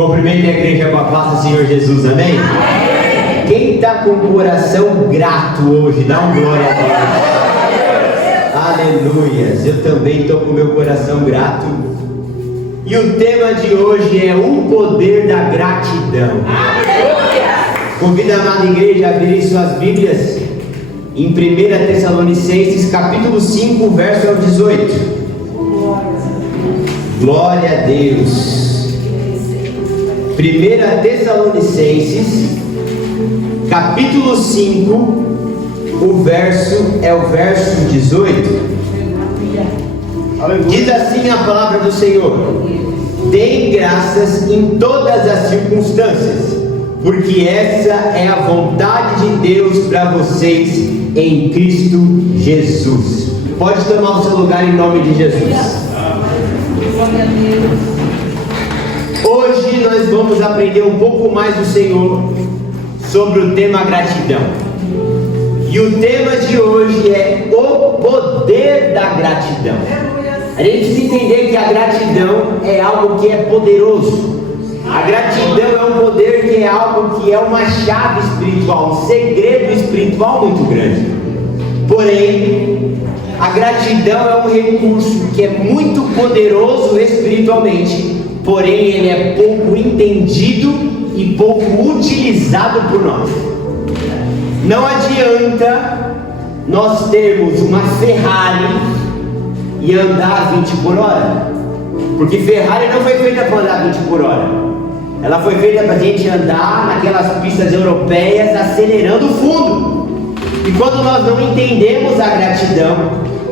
Cumprimente a igreja com a paz do Senhor Jesus, amém? Amém. Quem está com o coração grato hoje, dá um glória a Deus. Aleluias, eu também estou com o meu coração grato. E o tema de hoje é o poder da gratidão. Aleluia. Convido a amada igreja a abrir suas Bíblias em 1 Tessalonicenses capítulo 5, verso 18. Glória a Deus. 1 Tessalonicenses capítulo 5, o verso 18. Diz assim a palavra do Senhor: deem graças em todas as circunstâncias, porque essa é a vontade de Deus para vocês em Cristo Jesus. Pode tomar o seu lugar em nome de Jesus. Hoje nós vamos aprender um pouco mais do Senhor sobre o tema gratidão. E o tema de hoje é o poder da gratidão. A gente precisa entender que a gratidão é algo que é poderoso. A gratidão é um poder que é algo que é uma chave espiritual, um segredo espiritual muito grande. Porém, a gratidão é um recurso que é muito poderoso espiritualmente, porém ele é pouco entendido e pouco utilizado por nós. Não adianta nós termos uma Ferrari e andar 20 por hora, porque Ferrari não foi feita para andar 20 por hora. Ela foi feita para a gente andar naquelas pistas europeias acelerando fundo. E quando nós não entendemos a gratidão,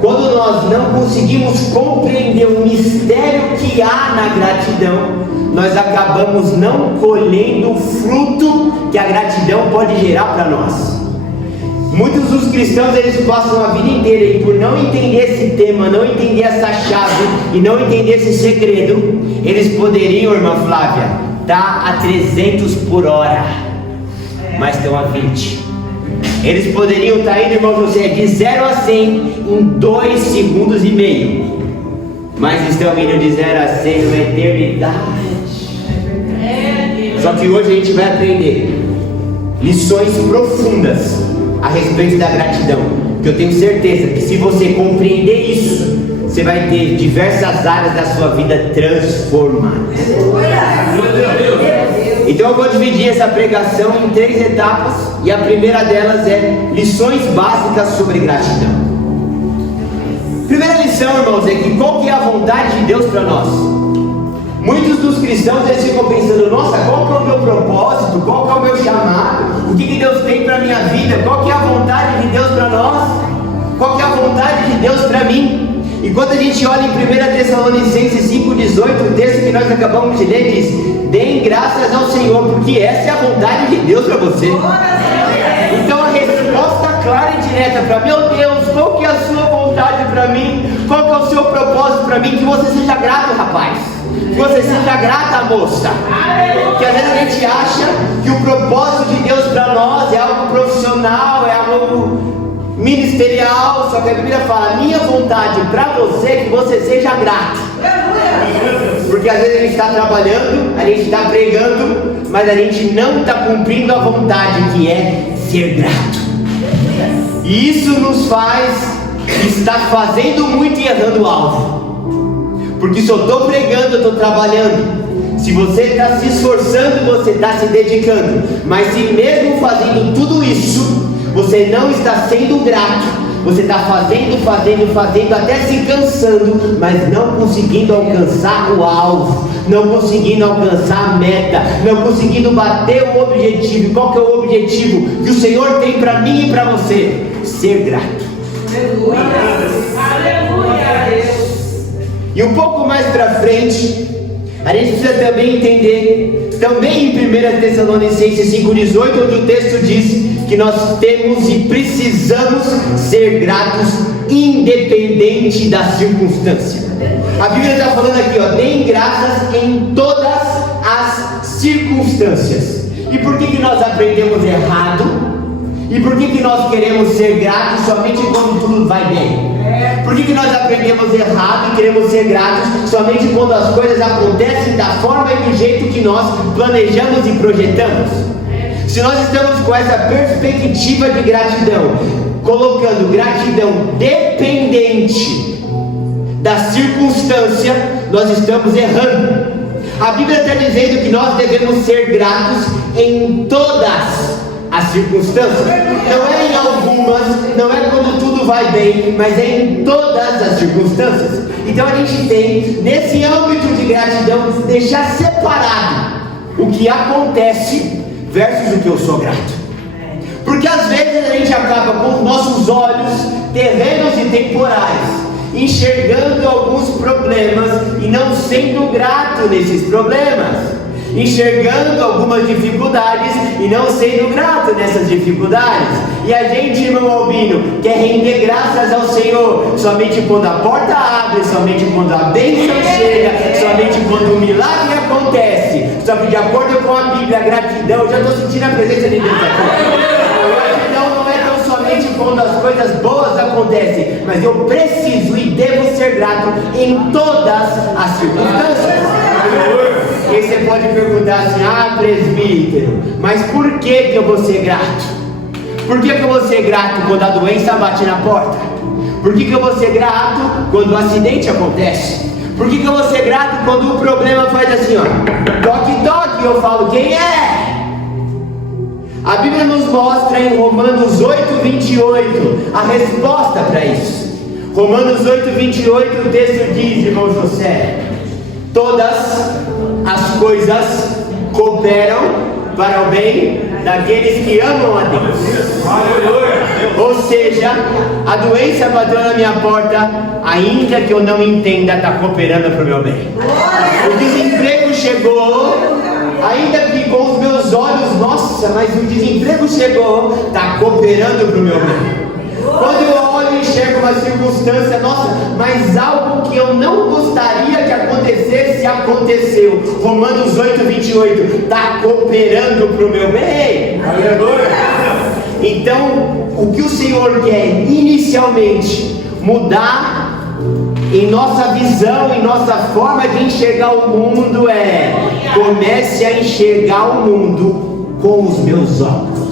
quando nós não conseguimos compreender o mistério que há na gratidão, nós acabamos não colhendo o fruto que a gratidão pode gerar para nós. Muitos dos cristãos, eles passam a vida inteira e por não entender esse tema, não entender essa chave e não entender esse segredo, eles poderiam, irmã Flávia, estar a 300 por hora, mas estão a 20. Eles poderiam estar indo, irmão José, de 0 a 100 em 2 segundos e meio, mas estão indo de 0 a 100 numa eternidade. Só que hoje a gente vai aprender lições profundas a respeito da gratidão, que eu tenho certeza que se você compreender isso, você vai ter diversas áreas da sua vida transformadas. Então eu vou dividir essa pregação em 3 etapas, e a primeira delas é lições básicas sobre gratidão. Primeira lição, irmãos, é que qual que é a vontade de Deus para nós? Muitos dos cristãos, eles ficam pensando: nossa, qual que é o meu propósito? Qual que é o meu chamado? O que Deus tem para a minha vida? Qual que é a vontade de Deus para nós? Qual que é a vontade de Deus para mim? E quando a gente olha em 1 Tessalonicenses 5,18, o texto que nós acabamos de ler diz: deem graças ao Senhor, porque essa é a vontade de Deus para você. Então a resposta clara e direta para: meu Deus, qual que é a sua vontade para mim? Qual que é o seu propósito para mim? Que você seja grato, rapaz. Que você seja grata, moça. Que às vezes a gente acha que o propósito de Deus para nós é algo profissional, é algo ministerial, só que a Bíblia fala: minha vontade para você é que você seja grato. Porque às vezes a gente está trabalhando, a gente está pregando, mas a gente não está cumprindo a vontade, que é ser grato. E isso nos faz estar fazendo muito e errando o alvo. Porque se eu estou pregando, eu estou trabalhando. Se você está se esforçando, você está se dedicando. Mas se mesmo fazendo tudo isso, você não está sendo grato, você está fazendo, até se cansando, mas não conseguindo alcançar o alvo, não conseguindo alcançar a meta, não conseguindo bater o objetivo. Qual que é o objetivo que o Senhor tem para mim e para você? Ser grato. Aleluia. E um pouco mais para frente, a gente precisa também entender, também em 1 Tessalonicenses 5,18, onde o texto diz que nós temos e precisamos ser gratos independente da circunstância. A Bíblia está falando aqui, ó: deem graças em todas as circunstâncias. E por que nós aprendemos errado? E por que nós queremos ser gratos somente quando tudo vai bem? Por que nós aprendemos errado e queremos ser gratos somente quando as coisas acontecem da forma e do jeito que que nós planejamos e projetamos? Se nós estamos com essa perspectiva de gratidão, colocando gratidão dependente da circunstância, nós estamos errando. A Bíblia está dizendo que nós devemos ser gratos em todas as circunstâncias. Não é em algumas, não é quando tudo vai bem, mas é em todas as circunstâncias. Então a gente tem, nesse âmbito de gratidão, deixar separado o que acontece versus o que eu sou grato. Porque às vezes a gente acaba com os nossos olhos terrenos e temporais, enxergando alguns problemas e não sendo grato nesses problemas, enxergando algumas dificuldades e não sendo grato nessas dificuldades. E a gente, irmão Albino, quer render graças ao Senhor somente quando a porta abre, somente quando a bênção chega, somente quando o milagre acontece. Só que de acordo com a Bíblia, a gratidão, eu já estou sentindo a presença de Deus aqui. Não é tão somente quando as coisas boas acontecem, mas eu preciso e devo ser grato em todas as circunstâncias. E aí você pode perguntar assim: presbítero, mas por que eu vou ser grato? Por que eu vou ser grato quando a doença bate na porta? Por que eu vou ser grato quando o acidente acontece? Por que eu vou ser grato quando o problema faz assim, toque, toque, e eu falo, quem é? A Bíblia nos mostra em Romanos 8:28 a resposta para isso. Romanos 8:28, o texto diz, irmão José: todas as coisas cooperam para o bem daqueles que amam a Deus. Ou seja, a doença bateu na minha porta, ainda que eu não entenda, está cooperando para o meu bem. O desemprego chegou, ainda que com os meus olhos, nossa, mas o desemprego chegou, está cooperando para o meu bem. Quando eu olho e enxergo uma circunstância, nossa, mas algo que eu não gostaria que acontecesse, aconteceu. Romanos 8:28, está cooperando para o meu bem. Aleluia. Então, o que o Senhor quer inicialmente mudar em nossa visão, em nossa forma de enxergar o mundo é: comece a enxergar o mundo com os meus óculos.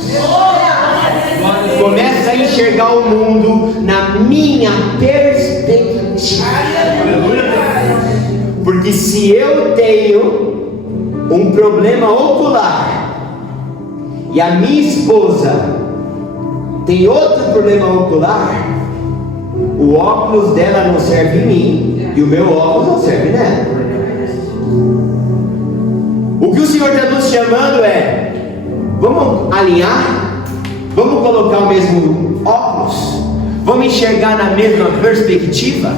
Comece a enxergar o mundo na minha perspectiva. Porque se eu tenho um problema ocular e a minha esposa tem outro problema ocular, o óculos dela não serve em mim e o meu óculos não serve nela. O que o Senhor está nos chamando é: vamos alinhar? Vamos colocar o mesmo óculos? Vamos enxergar na mesma perspectiva?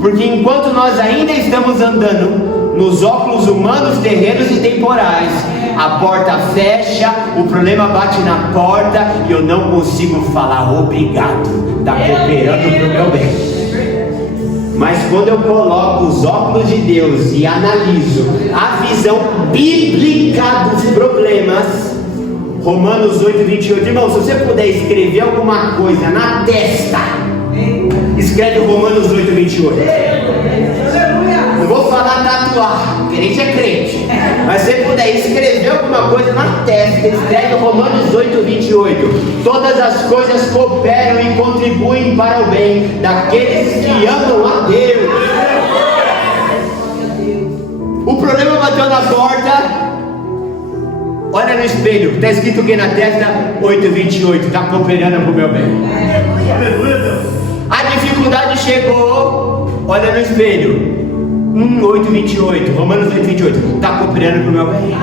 Porque enquanto nós ainda estamos andando nos óculos humanos, terrenos e temporais, a porta fecha, o problema bate na porta e eu não consigo falar obrigado, está cooperando para o meu bem. Mas quando eu coloco os óculos de Deus e analiso a visão bíblica dos problemas, Romanos 8:28, irmão, se você puder escrever alguma coisa na testa, escreve Romanos 8:28. Não vou falar tatuar, crente é crente, mas se você puder escrever alguma coisa na testa, escreve Romanos 8:28. Todas as coisas cooperam e contribuem para o bem daqueles que amam a Deus. O problema bateu na porta. Olha no espelho, está escrito o que na testa? 8:28, está cooperando para o meu bem. A dificuldade chegou, olha no espelho, 8:28, Romanos 8:28, está cooperando para o meu bem.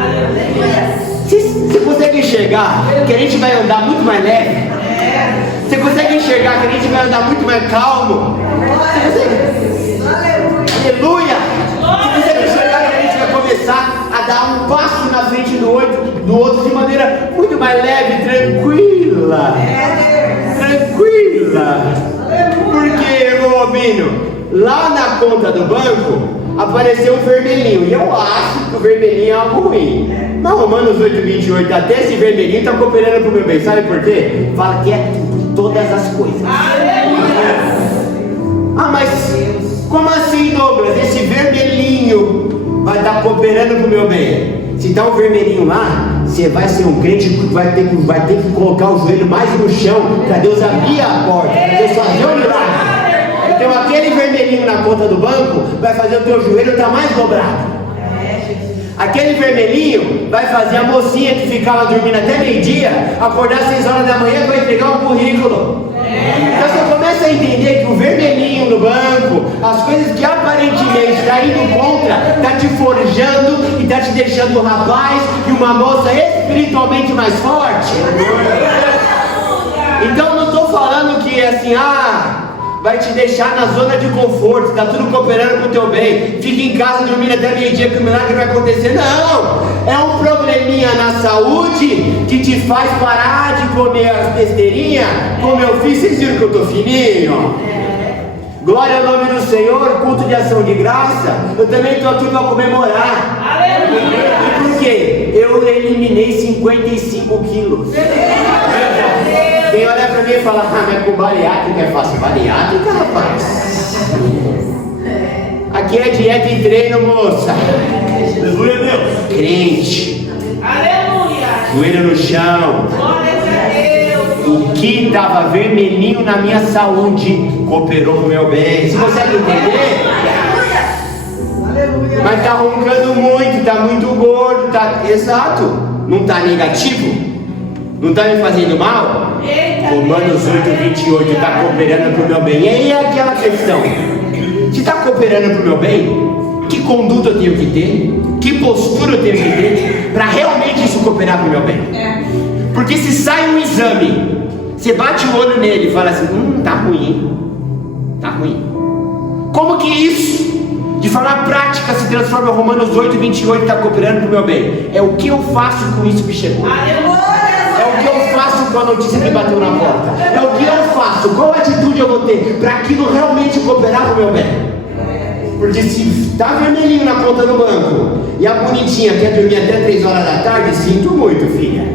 Você consegue enxergar que a gente vai andar muito mais leve? Você consegue enxergar que a gente vai andar muito mais calmo? Você consegue? Aleluia! Você consegue enxergar que a gente vai começar a dar um passo na frente do outro de maneira muito mais leve, tranquila. Tranquila. Porque, irmão Albino, lá na conta do banco apareceu um vermelhinho. E eu acho que o vermelhinho é algo ruim. Mas Romanos 8:28, até esse vermelhinho está cooperando para o meu bem. Sabe por quê? Fala que é todas as coisas. Mas como assim, Douglas? Esse vermelhinho vai estar cooperando para o meu bem. Se está um vermelhinho lá, você vai ser um crente que vai ter que colocar o joelho mais no chão para Deus abrir a porta, para Deus fazer um milagre. Então aquele vermelhinho na ponta do banco vai fazer o teu joelho estar mais dobrado. Aquele vermelhinho vai fazer a mocinha que ficava dormindo até meio-dia acordar às 6 horas da manhã para entregar um currículo. Então você começa a entender que o vermelhinho no banco, as coisas que aparentemente está indo contra, está te forjando e está te deixando um rapaz e uma moça espiritualmente mais forte. Então não estou falando que assim, vai te deixar na zona de conforto, está tudo cooperando para o teu bem, fica em casa dormindo até meio-dia que o milagre vai acontecer. Não, é um probleminha na saúde que te faz parar de comer as besteirinhas, como eu fiz. Vocês viram que eu estou fininho? Glória ao nome do Senhor, culto de ação de graça, eu também estou aqui para comemorar. Aleluia. E por quê? Eu eliminei 55 quilos. Quem olha pra mim e fala, mas com bariátrica é fácil. Bariátrica, rapaz? Aqui é dieta e treino, moça. Aleluia, Deus. Crente. Aleluia. Joelho no chão. Glória a Deus. O que estava vermelhinho na minha saúde cooperou pro meu bem. Você consegue entender? Aleluia. Mas tá roncando muito, tá muito gordo, tá. Exato. Não tá negativo? Não está me fazendo mal? Romanos 8:28 está cooperando para o meu bem. E aí é aquela questão: se está cooperando para o meu bem, que conduta eu tenho que ter? Que postura eu tenho que ter para realmente isso cooperar para o meu bem? Porque se sai um exame, você bate o olho nele e fala assim: tá ruim, tá ruim. Como que isso, de forma prática, se transforma? Romanos 8:28 está cooperando para o meu bem? É o que eu faço com isso que chegou. É o que eu faço com a notícia que bateu na porta. É o que eu faço, qual atitude eu vou ter para aquilo realmente cooperar para o meu bem. Porque se está vermelhinho na ponta do banco e a bonitinha quer dormir até 3 horas da tarde, sinto muito, filha.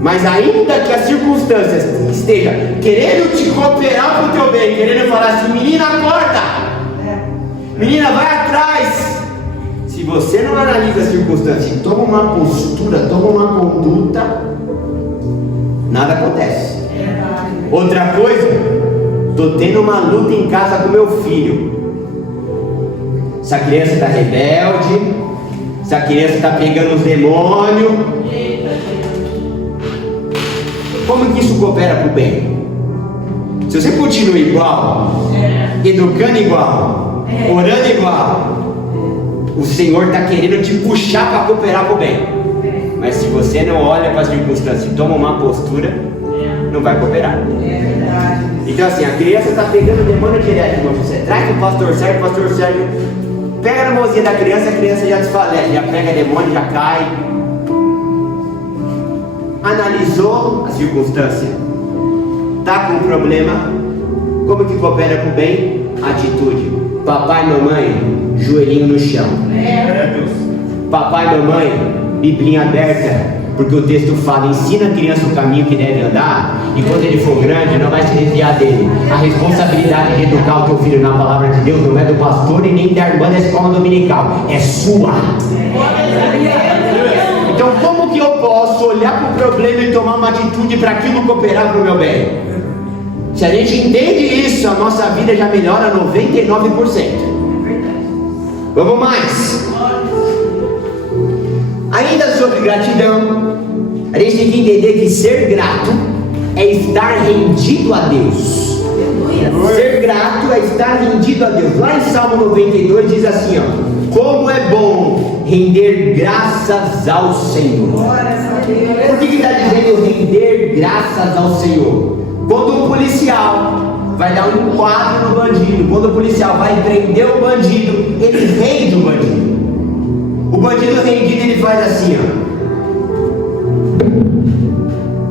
Mas ainda que as circunstâncias estejam querendo te cooperar para o teu bem, querendo falar assim: menina, acorda, menina, vai atrás. Se você não analisa as circunstâncias e toma uma postura, toma uma conduta, nada acontece. Outra coisa, estou tendo uma luta em casa com meu filho. Essa criança está rebelde, essa criança está pegando os demônios. Como que isso coopera para o bem? Se você continua igual, educando igual, orando igual, o Senhor está querendo te puxar para cooperar para o bem. Mas se você não olha para as circunstâncias e toma uma postura, não vai cooperar. Então assim, a criança está pegando o demônio direto, irmão José. Traz o pastor Sérgio pega na mãozinha da criança, a criança já desfalece, já pega demônio, já cai. Analisou a circunstância, está com um problema. Como que coopera para o bem? Atitude. Papai e mamãe, joelhinho no chão. Papai e mamãe, biblinha aberta, porque o texto fala: ensina a criança o caminho que deve andar, e quando ele for grande não vai se desviar dele. A responsabilidade de educar o teu filho na palavra de Deus não é do pastor e nem da irmã da escola dominical, é sua. Então como que eu posso olhar para o problema e tomar uma atitude para aquilo cooperar para o meu bem? Se a gente entende isso, a nossa vida já melhora 99%. Vamos mais. Ainda sobre gratidão, a gente tem que entender que ser grato é estar rendido a Deus. Ser grato é estar rendido a Deus. Lá em Salmo 92 diz assim, como é bom render graças ao Senhor. Por que está dizendo render graças ao Senhor? Quando um policial vai dar um enquadro no bandido, quando o policial vai prender o bandido, ele rende o bandido. O bandido rendido, ele faz assim,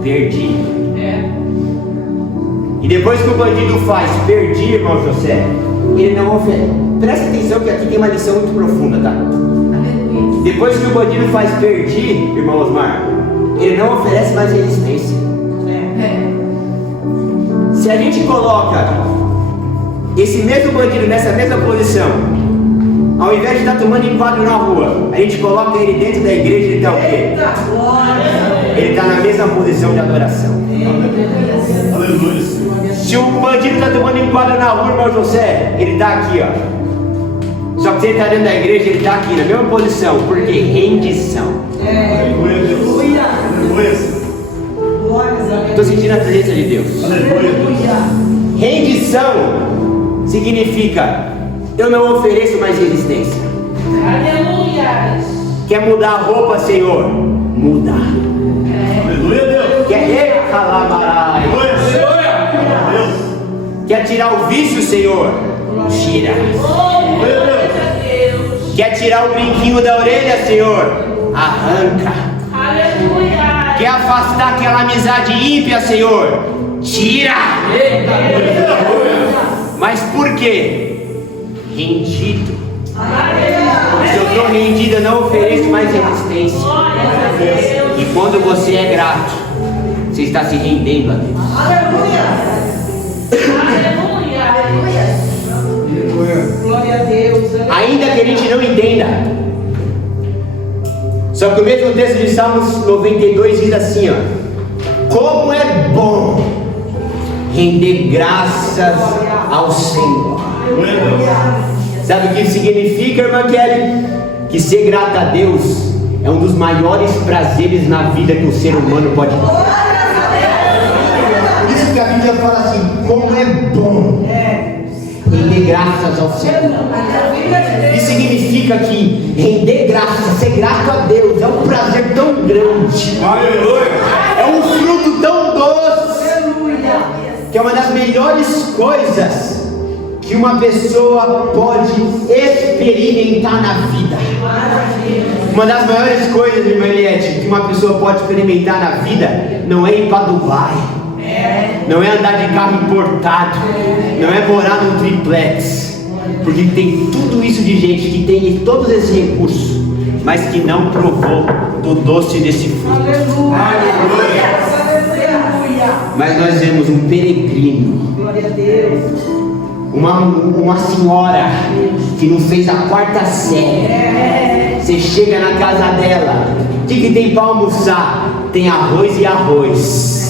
perdi. E depois que o bandido faz perdi, irmão José, ele não oferece. Presta atenção que aqui tem uma lição muito profunda, tá? Depois que o bandido faz perdi, irmão Osmar, ele não oferece mais resistência. Se a gente coloca esse mesmo bandido nessa mesma posição Ao invés de estar tomando enquadro na rua, a gente coloca ele dentro da igreja, ele está o quê? Ele está na mesma posição de adoração. Aleluia. Se o bandido está tomando enquadro na rua, irmão José, ele está aqui, ó. Só que se ele está dentro da igreja, ele está aqui, na mesma posição. Por quê? Rendição. Aleluia. Estou sentindo a presença de Deus. Aleluia. Rendição significa: eu não ofereço mais resistência. Aleluia. Quer mudar a roupa, Senhor? Muda. Aleluia, Deus. Quer recalamarai? Aleluia. Deus. Quer tirar o vício, Senhor? Tira. Aleluia, Deus. Quer tirar o brinquinho da orelha, Senhor? Arranca. Aleluia. Quer afastar aquela amizade ímpia, Senhor? Tira. Mas por quê? Rendido. Se eu estou rendido, eu não ofereço mais resistência. E quando você é grato, você está se rendendo a Deus. Glória a Deus. Ainda que a gente não entenda. Só que o mesmo texto de Salmos 92 diz assim, ó: como é bom render graças ao Senhor. Sabe o que significa, irmã Kelly? Que ser grata a Deus é um dos maiores prazeres na vida que o ser humano pode ter. Por isso que a Bíblia fala assim: como é bom render graças ao Senhor. Isso significa que render graças, ser grato a Deus, é um prazer tão grande, é um fruto tão doce, que é uma das melhores coisas que uma pessoa pode experimentar na vida. Uma das maiores coisas, irmã Eliette, que uma pessoa pode experimentar na vida não é ir para Dubai, não é andar de carro importado, não é morar num triplex, porque tem tudo isso de gente que tem todos esses recursos, mas que não provou do doce desse fruto. Mas nós vemos um peregrino, uma senhora que não fez a quarta série. Você chega na casa dela, o que tem para almoçar? Tem arroz e arroz.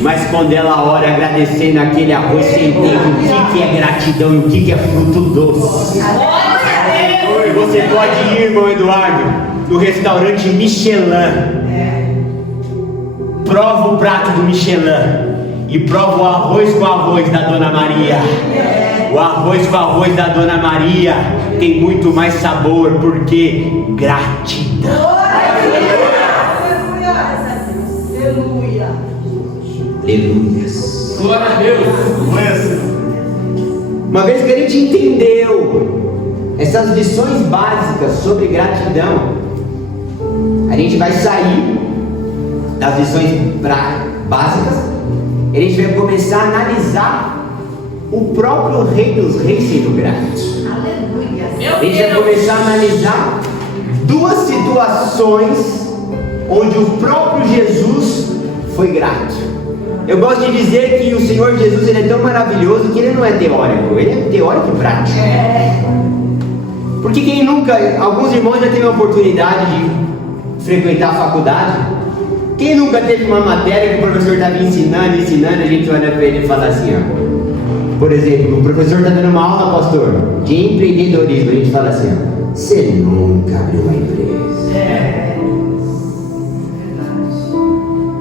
Mas quando ela ora agradecendo aquele arroz, você entende o que é gratidão e o que é fruto doce. E você pode ir, irmão Eduardo, no restaurante Michelin, prova o prato do Michelin e prova o arroz com arroz da Dona Maria. O arroz com arroz da Dona Maria tem muito mais sabor, porque gratidão. Aleluias. Glória a Deus. Uma vez que a gente entendeu essas lições básicas sobre gratidão, a gente vai sair das lições básicas e a gente vai começar a analisar o próprio Rei dos Reis sendo grato. A gente vai começar a analisar duas situações onde o próprio Jesus foi grato. Eu gosto de dizer que o Senhor Jesus, ele é tão maravilhoso que ele não é teórico, ele é teórico e prático. Porque quem nunca, alguns irmãos já teve a oportunidade de frequentar a faculdade. Quem nunca teve uma matéria que o professor estava ensinando, a gente olha para ele e fala assim, ó. Por exemplo, o professor está dando uma aula, pastor, de empreendedorismo, a gente fala assim, ó: você nunca abriu uma empresa.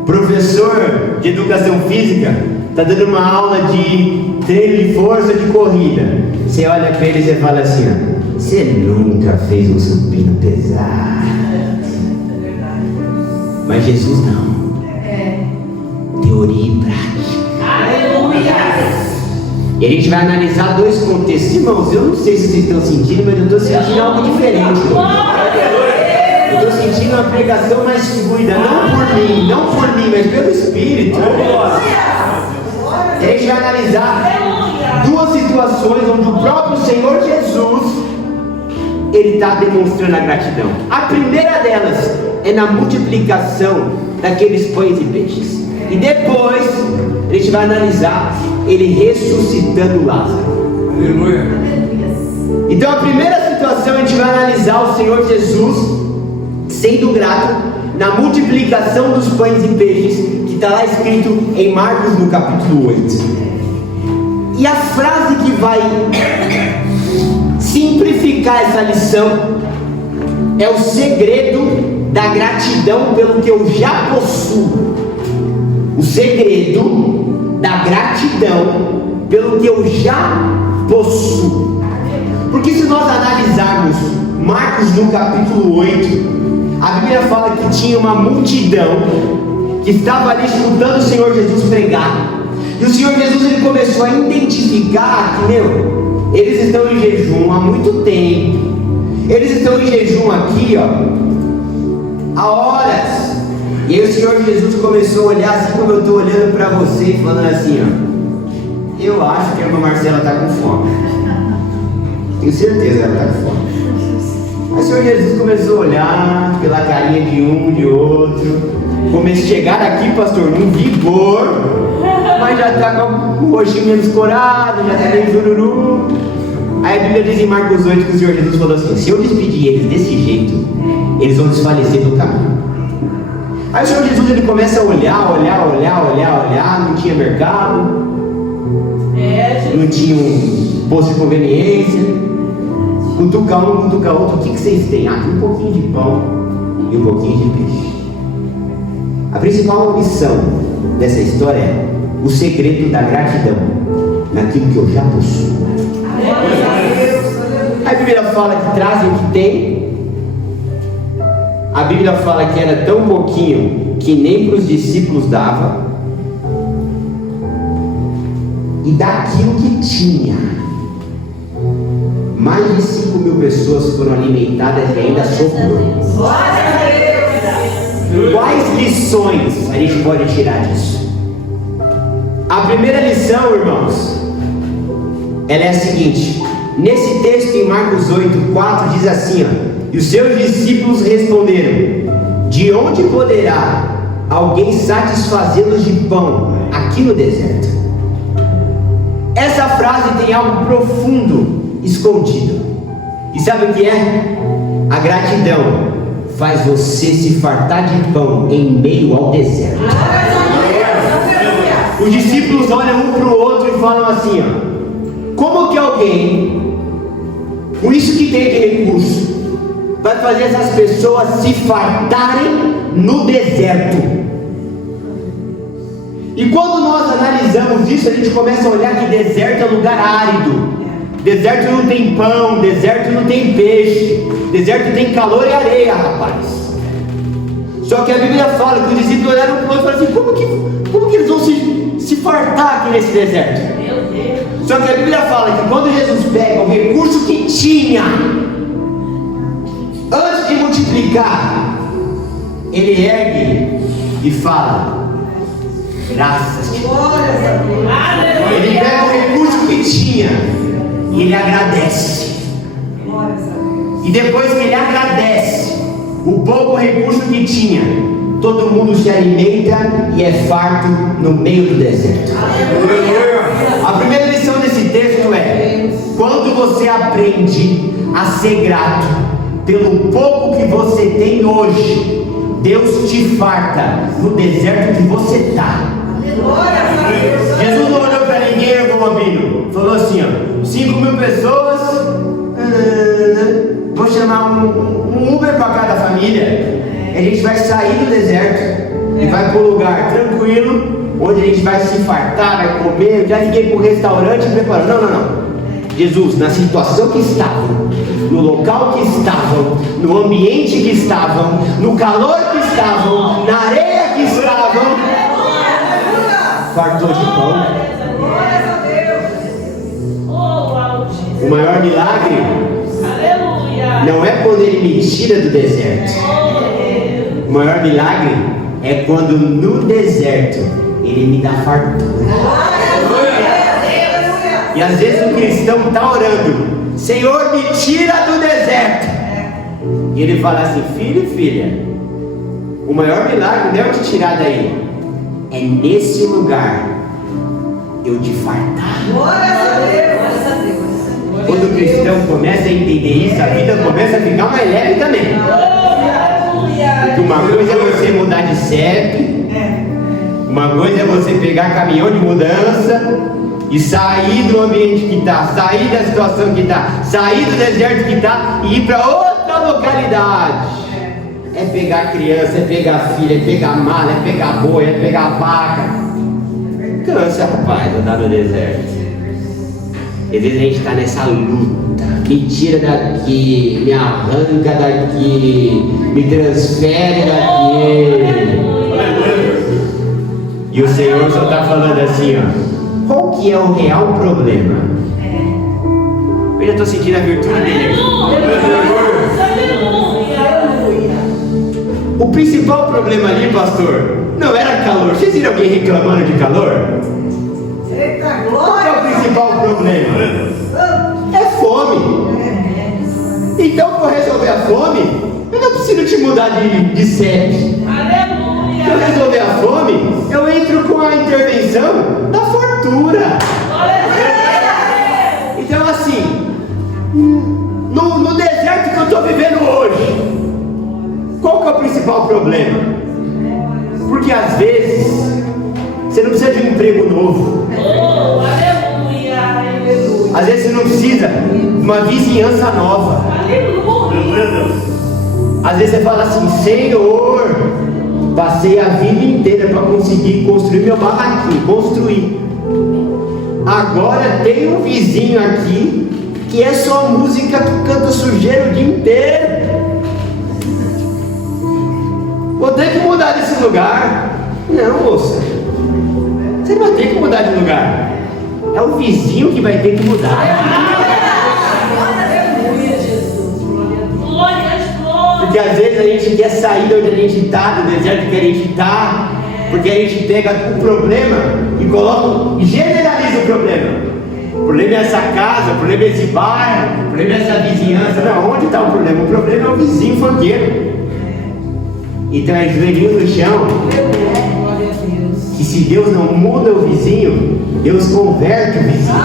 Professor de educação física está dando uma aula de treino de força de corrida. Você olha para ele e você fala assim, ó: você nunca fez um supino pesado. Mas Jesus não. Teoria e prática. E a gente vai analisar dois contextos. Irmãos, eu não sei se vocês estão sentindo, mas eu estou sentindo algo diferente. Eu estou sentindo uma pregação mais fluida, não por mim, mas pelo Espírito. E a gente vai analisar duas situações onde o próprio Senhor Jesus, ele está demonstrando a gratidão. A primeira delas é na multiplicação daqueles pães e peixes. E depois a gente vai analisar ele ressuscitando Lázaro. Aleluia. Então a primeira situação a gente vai analisar o Senhor Jesus sendo grato na multiplicação dos pães e peixes, que está lá escrito em Marcos no capítulo 8. E a frase que vai simplificar essa lição é o segredo da gratidão pelo que eu já possuo. O segredo da gratidão pelo que eu já possuo. Porque se nós analisarmos Marcos no capítulo 8, a Bíblia fala que tinha uma multidão que estava ali escutando o Senhor Jesus pregar. E o Senhor Jesus ele começou a identificar que, eles estão em jejum há muito tempo. Eles estão em jejum aqui, há horas. E aí o Senhor Jesus começou a olhar assim como eu estou olhando para você, falando assim, eu acho que a irmã Marcela está com fome. Tenho certeza que ela está com fome. Aí o Senhor Jesus começou a olhar pela carinha de um, de outro. Comecei a chegar aqui, pastor, num vigor, mas já está com o rostinho menos corado, já está meio jururu. Aí a Bíblia diz em Marcos 8 que o Senhor Jesus falou assim: se eu despedir eles desse jeito, eles vão desfalecer no caminho. Aí o Senhor Jesus ele começa a olhar, não tinha mercado, não tinha um posto de conveniência. Cutuca um, cutuca outro, o que vocês têm? Aqui um pouquinho de pão e um pouquinho de peixe. A principal lição dessa história é o segredo da gratidão naquilo que eu já possuo. A Bíblia fala que trazem o que tem. A Bíblia fala que era tão pouquinho que nem para os discípulos dava. E daquilo que tinha, mais de 5.000 pessoas foram alimentadas e ainda sobrou. Quais lições a gente pode tirar disso? A primeira lição, irmãos, ela é a seguinte. Nesse texto em Marcos 8:4 diz assim, e os seus discípulos responderam: de onde poderá alguém satisfazê-los de pão aqui no deserto? Essa frase tem algo profundo escondido. E sabe o que é? A gratidão faz você se fartar de pão em meio ao deserto. Os discípulos olham um para o outro e falam assim, como que alguém, com isso que tem de recurso, vai fazer essas pessoas se fartarem no deserto? E quando nós analisamos isso, a gente começa a olhar que deserto é lugar árido. Deserto não tem pão, deserto não tem peixe, deserto tem calor e areia, rapaz. Só que a Bíblia fala que os discípulos olharam para o outro e falaram assim, como que eles vão se fartar aqui nesse deserto? Meu Deus. Só que a Bíblia fala que quando Jesus pega o recurso que tinha, antes de multiplicar, ele ergue e fala: graças a Deus. Ele pega o recurso que tinha e ele agradece. E depois que ele agradece o pouco recurso que tinha, todo mundo se alimenta e é farto no meio do deserto. A primeira lição desse texto é: quando você aprende a ser grato pelo pouco que você tem hoje, Deus te farta no deserto que você está. Jesus não olhou para ninguém, irmão Albino, falou assim, 5.000 pessoas, vou chamar um Uber para cada família, a gente vai sair do deserto e vai para um lugar tranquilo, onde a gente vai se fartar, vai comer. Já liguei para o restaurante e preparou. Não. Jesus, na situação que estavam, no local que estavam, no ambiente que estavam, no calor que estavam, na areia que estavam, fartou de pão. O maior milagre não é quando ele me tira do deserto. O maior milagre é quando no deserto ele me dá fartura. E às vezes o cristão está orando: Senhor, me tira do deserto. E ele fala assim: filho e filha, o maior milagre não é eu te tirar daí, é nesse lugar eu te fartar. Quando o cristão começa a entender isso, a vida começa a ficar mais leve também. Porque uma coisa é você mudar de CEP, uma coisa é você pegar caminhão de mudança e sair do ambiente que está, sair da situação que está, sair do deserto que está e ir para outra localidade. É pegar criança, é pegar filha, é pegar mala, é pegar boi, é pegar vaca. Cansa, rapaz, andar no deserto. Às vezes a gente está nessa luta, me tira daqui, me arranca daqui, me transfere daqui. E o Senhor só está falando assim, ó, qual que é o real problema? Eu já estou sentindo a virtude dele. O principal problema ali, pastor, não era calor. Vocês viram alguém reclamando de calor? Qual é o principal problema? É fome. Então, para resolver a fome, eu não preciso te mudar de sede. Para resolver a fome, eu entro com a intervenção da fartura. Então, assim, no deserto que eu estou vivendo hoje, qual que é o principal problema? Porque às vezes você não precisa de um emprego novo. Às vezes você não precisa de uma vizinhança nova. Às vezes você fala assim, Senhor, passei a vida inteira para conseguir construir meu barraquinho, construir. Agora tem um vizinho aqui que é só música que canta sujeira o dia inteiro. Vou ter que mudar desse lugar. Não, moça, você não vai ter que mudar de lugar. É o vizinho que vai ter que mudar. Porque às vezes a gente quer sair de onde a gente está, do deserto que a gente está, porque a gente pega o problema e coloca, e generaliza o problema. O problema é essa casa, o problema é esse bairro, o problema é essa vizinhança. Não, onde está o problema? O problema é o vizinho funkeiro. Então é joelhinho no chão. Que se Deus não muda o vizinho, Deus converte o vizinho.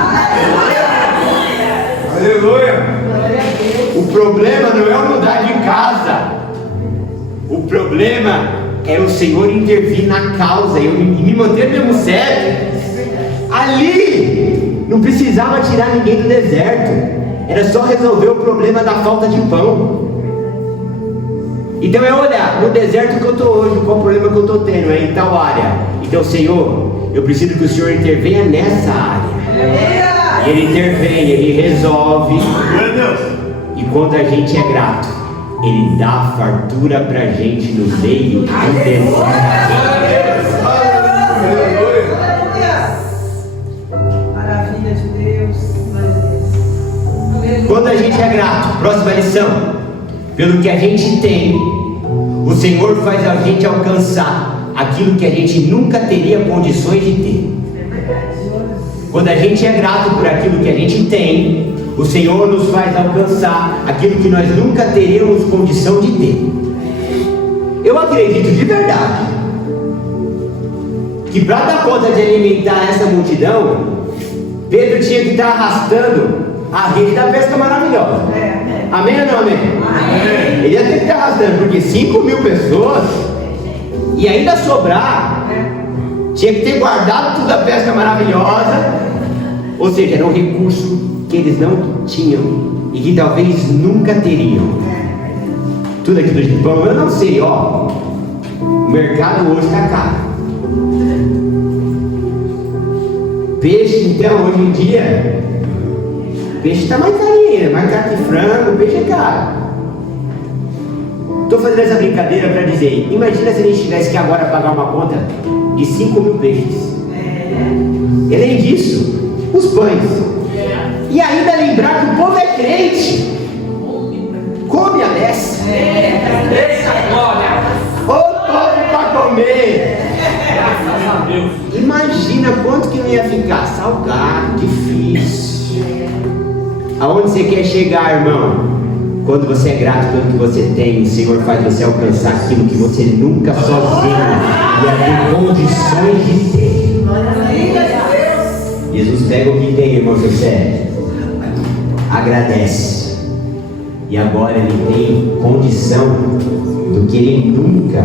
Aleluia! O problema não é eu mudar de casa. O problema é o Senhor intervir na causa e me manter mesmo sério. Ali não precisava tirar ninguém do deserto. Era só resolver o problema da falta de pão. Então é olhar no deserto que eu estou hoje, qual o problema que eu estou tendo, é em tal área. Então, Senhor, eu preciso que o Senhor intervenha nessa área. E Ele intervém, Ele resolve. E quando a gente é grato, Ele dá fartura pra gente no meio do deserto. Maravilha de Deus. Quando a gente é grato, próxima lição, pelo que a gente tem, o Senhor faz a gente alcançar aquilo que a gente nunca teria condições de ter. Quando a gente é grato por aquilo que a gente tem, o Senhor nos faz alcançar aquilo que nós nunca teríamos condição de ter. Eu acredito de verdade que para dar conta de alimentar essa multidão, Pedro tinha que estar arrastando a rede da pesca maravilhosa. Amém ou não amém? Amém. Ele ia ter que estar arrastando, porque 5.000 pessoas e ainda sobrar, tinha que ter guardado tudo a pesca maravilhosa. Ou seja, era um recurso que eles não tinham e que talvez nunca teriam. Tudo aquilo de pão, eu não sei, ó. O mercado hoje está caro. Peixe, então, hoje em dia, peixe está mais carinho, mais caro que frango, peixe é caro. Estou fazendo essa brincadeira para dizer, imagina se a gente tivesse que agora pagar uma conta de 5.000 peixes. E além disso, os pães. E ainda lembrar que o povo é crente. Come a dessa. Ô povo para comer. Imagina quanto que não ia ficar. Salgado, difícil. Aonde você quer chegar, irmão? Quando você é grato pelo que você tem, o Senhor faz você alcançar aquilo que você nunca sozinho ia ter condições de ter. Jesus pega o que tem, irmão José. agradece. E agora ele tem condição do que ele nunca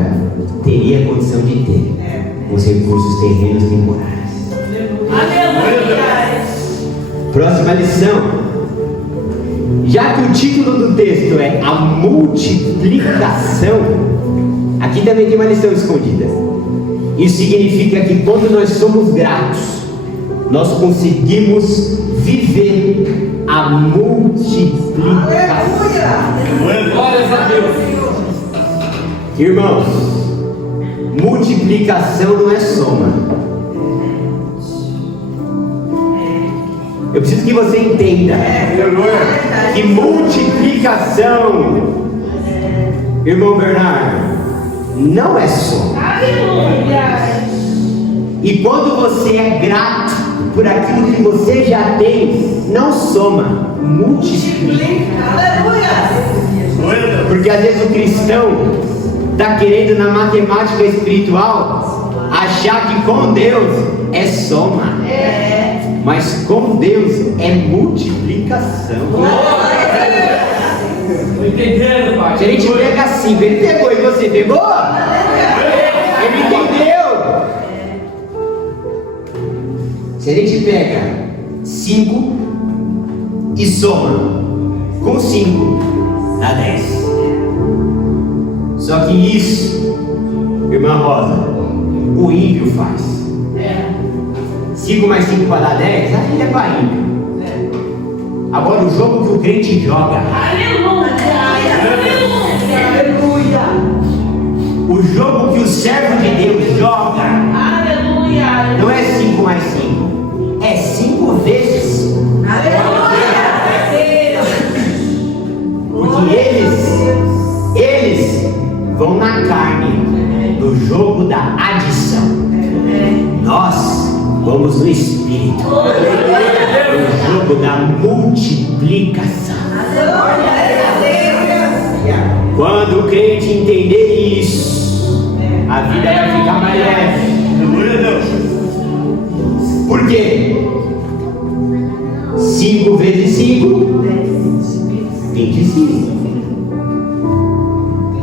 teria condição de ter, os recursos terrenos temporais. Aleluia. Próxima lição. Já que o título do texto é a multiplicação, aqui também tem uma lição escondida. Isso significa que quando nós somos gratos, nós conseguimos viver a multiplicação. Glórias a Deus. Irmãos, multiplicação não é soma. Eu preciso que você entenda que multiplicação, irmão Bernardo, não é soma. E quando você é grato por aquilo que você já tem, não soma, multiplica. Porque às vezes o cristão está querendo na matemática espiritual achar que com Deus é soma. Mas com Deus é multiplicação. Estou entendendo, pai. Se a gente pega 5, ele pegou e você pegou? Ele entendeu. Se a gente pega 5 e soma com 5, dá 10. Só que isso, irmã Rosa, o ímpio faz. 5 mais 5 para dar 10, aí é para ímpio. Agora o jogo que o crente joga, o jogo que o servo de Deus joga, não é 5 mais 5, é 5 vezes. Porque eles vão na carne, no jogo da adição. Nós vamos no espírito, no jogo da multiplicação. Quando o crente entender isso, a vida vai ficar mais leve. Por quê? 5 vezes 5, 25.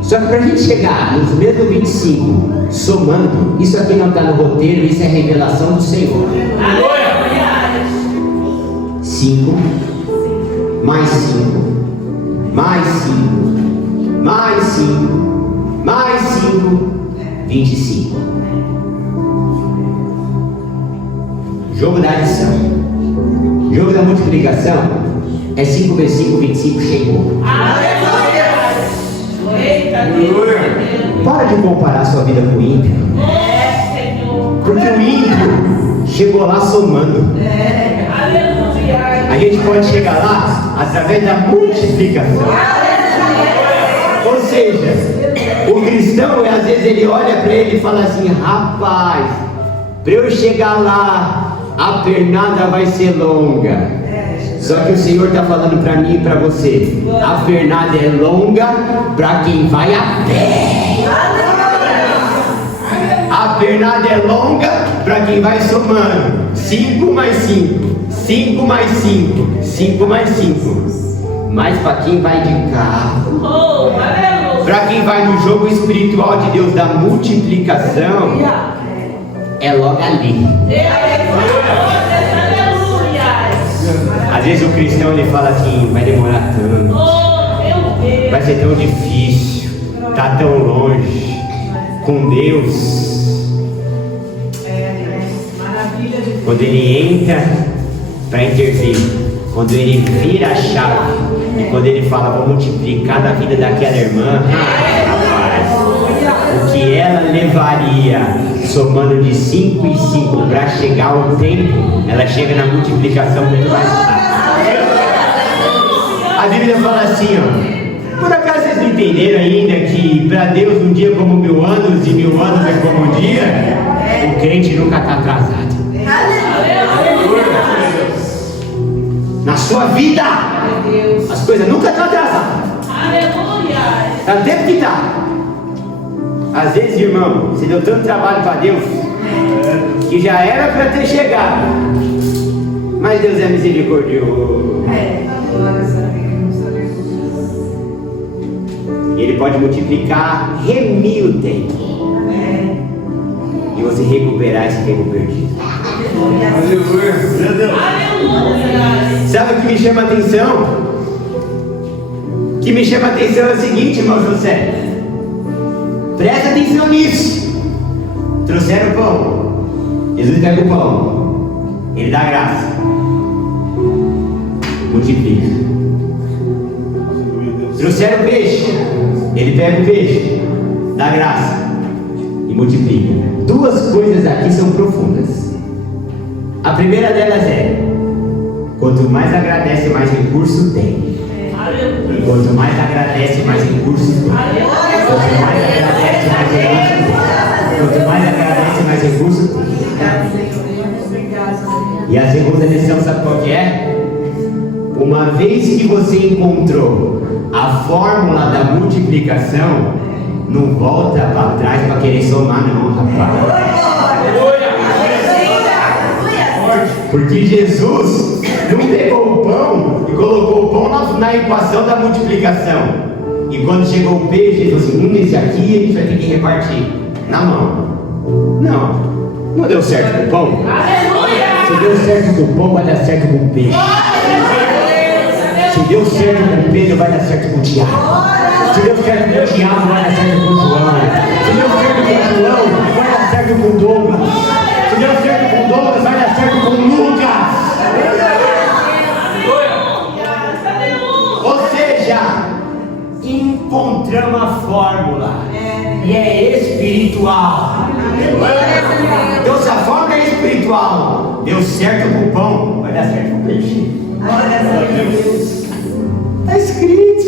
Só que para a gente chegar nos mesmos 25, somando, isso aqui não está no roteiro, isso é revelação do Senhor. 5 mais 5 mais 5 mais 5 mais 5, 25. Jogo da adição. Jogo da multiplicação é 5 vezes 5, 25, chegou. Para de comparar sua vida com o ímpio. Porque o ímpio chegou lá somando. A gente pode chegar lá através da multiplicação. Ou seja, o cristão, às vezes ele olha para ele e fala assim: rapaz, para eu chegar lá, a pernada vai ser longa. Só que o Senhor está falando para mim e para você: a pernada é longa para quem vai a pé. A pernada é longa para quem vai somando. 5 mais 5, 5 mais 5, 5 mais 5. Mas para quem vai de carro, para quem vai no jogo espiritual de Deus da multiplicação, é logo ali. Às vezes o cristão ele fala assim: vai demorar tanto, vai ser tão difícil, tá tão longe. Com Deus, quando ele entra para intervir, quando ele vira a chave e quando ele fala: vou multiplicar da vida daquela irmã, o que ela levaria somando de 5 em 5 para chegar ao tempo, ela chega na multiplicação muito mais rápido. A Bíblia fala assim, ó: por acaso vocês não entenderam ainda que para Deus um dia como 1000 anos e 1000 anos é como um dia? O crente nunca está atrasado. Na sua vida, as coisas nunca estão atrasadas. Está do tempo que está. Às vezes, irmão, você deu tanto trabalho para Deus que já era para ter chegado. Mas Deus é misericordioso. Ele pode multiplicar, remir o tempo. E você recuperar esse tempo perdido. Aleluia. Meu Deus. Sabe o que me chama a atenção? O que me chama a atenção é o seguinte, irmão José. Presta atenção nisso. Trouxeram o pão. Jesus pega o pão. Ele dá graça. Multiplica. Trouxeram o peixe. Ele pega o peixe. Dá graça. E multiplica. Duas coisas aqui são profundas. A primeira delas é: quanto mais agradece, mais recurso tem. Quanto mais agradece, mais recurso tem. Quanto mais agradece, mais recurso tem. Quanto mais agradece, mais recurso tem. E a segunda lição, sabe qual que é? Uma vez que você encontrou a fórmula da multiplicação, não volta para trás para querer somar não, rapaz. Porque Jesus não pegou o pão e colocou o pão na equação da multiplicação. E quando chegou o peixe, ele falou assim: esse aqui a gente vai ter que repartir na mão. Não deu certo com o pão. Se deu certo com o pão, vai dar certo com o peixe. Se deu certo com o Pedro, vai dar certo com o Tiago. Se deu certo com o Tiago, vai dar certo com o João. Se deu certo com o João, vai dar certo com o Douglas. Se deu certo com o Douglas, vai dar certo com o Lucas. Ou seja, encontramos a fórmula. E é espiritual. Então, se a fórmula é espiritual, deu certo com o pão, vai dar certo com o peixe. Está escrito.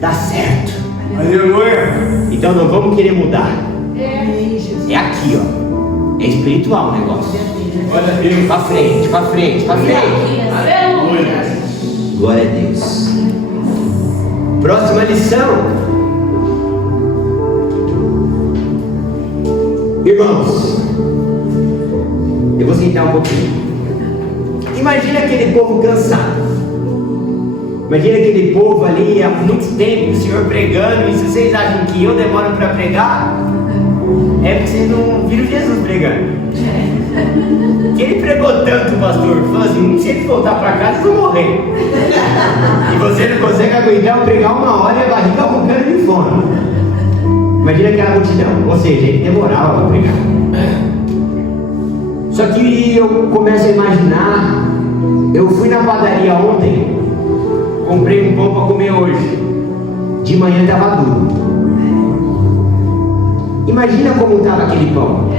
Dá certo. Aleluia. Então não vamos querer mudar. É aqui, ó. É espiritual o negócio. Olha Deus. Pra frente, pra frente, pra frente. Aleluia. Glória a Deus. Próxima lição. Irmãos, eu vou sentar um pouquinho. Imagina aquele povo cansado. Imagina aquele povo ali há muito tempo, o Senhor pregando. E se vocês acham que eu demoro para pregar, é porque vocês não viram Jesus pregando. Que ele pregou tanto, pastor, falou assim: se ele voltar para casa, vocês vão morrer. E você não consegue aguentar eu pregar 1 hora e a barriga roncando de fome. Imagina aquela multidão. Ou seja, ele demorava para pregar. Só que eu começo a imaginar. Eu fui na padaria ontem, comprei um pão para comer hoje. De manhã estava duro. Imagina como estava aquele pão.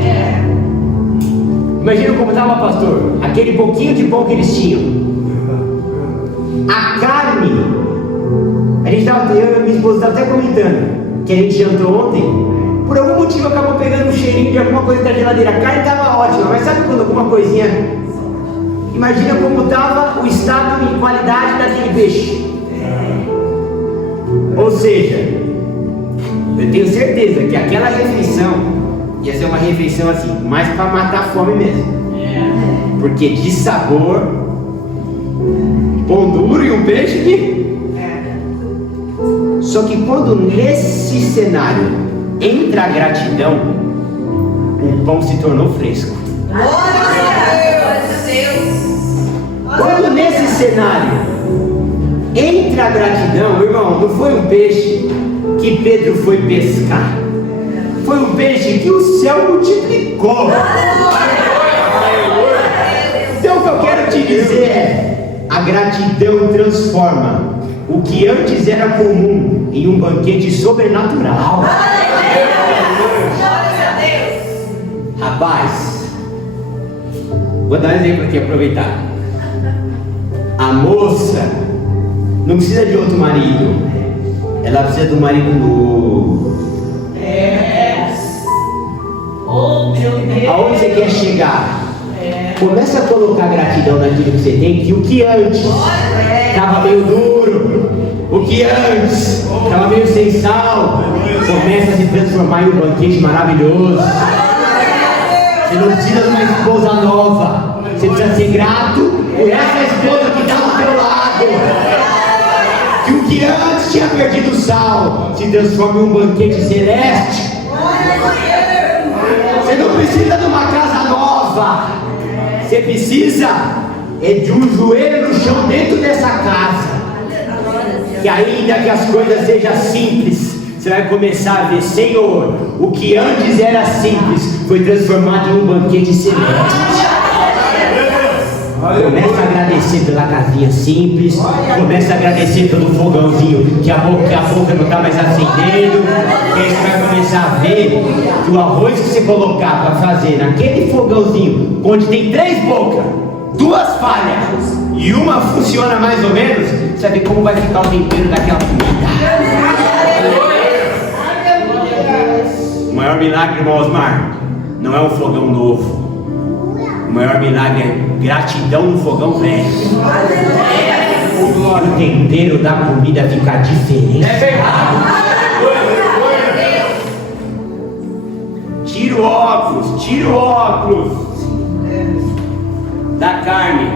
Imagina como estava, pastor, aquele pouquinho de pão que eles tinham. A carne, a gente estava, eu e minha esposa estava até comentando que a gente jantou ontem. Por algum motivo acabou pegando um cheirinho de alguma coisa da geladeira. A carne estava ótima, mas sabe quando alguma coisinha... Imagina como estava o estado e qualidade daquele peixe. Ou seja, eu tenho certeza que aquela refeição ia ser uma refeição assim, mais para matar a fome mesmo. Porque de sabor, pão duro e um peixe que... Só que quando nesse cenário entra a gratidão, o pão se tornou fresco. Quando nesse cenário entra a gratidão, irmão, não foi um peixe que Pedro foi pescar, foi um peixe que o céu multiplicou. Então o que eu quero te dizer é: a gratidão transforma o que antes era comum em um banquete sobrenatural. Rapaz, vou dar um exemplo aqui, aproveitar. A moça não precisa de outro marido, ela precisa do marido novo. Aonde você quer chegar? Começa a colocar gratidão naquilo que você tem, que o que antes estava meio duro, o que antes estava meio sem sal, começa a se transformar em um banquete maravilhoso. Você não precisa de uma esposa nova, você precisa ser grato por essa esposa que está do teu lado. que o que antes tinha perdido o sal se transforma em um banquete celeste. Você não precisa de uma casa nova, você precisa de um joelho no chão dentro dessa casa. Que ainda que as coisas sejam simples, você vai começar a ver, Senhor, o que antes era simples foi transformado em um banquete celeste. Começa a agradecer pela casinha simples, começa a agradecer pelo fogãozinho que a boca não está mais acendendo. E aí você vai começar a ver que o arroz que você colocar para fazer naquele fogãozinho, onde tem 3 bocas, 2 falhas e uma funciona mais ou menos, você vai ver como vai ficar o tempero daquela comida. O maior milagre, irmão Osmar, não é um fogão novo. O maior milagre é gratidão no fogão velho. O tempero da comida fica diferente. É verdade. Tira o óculos da carne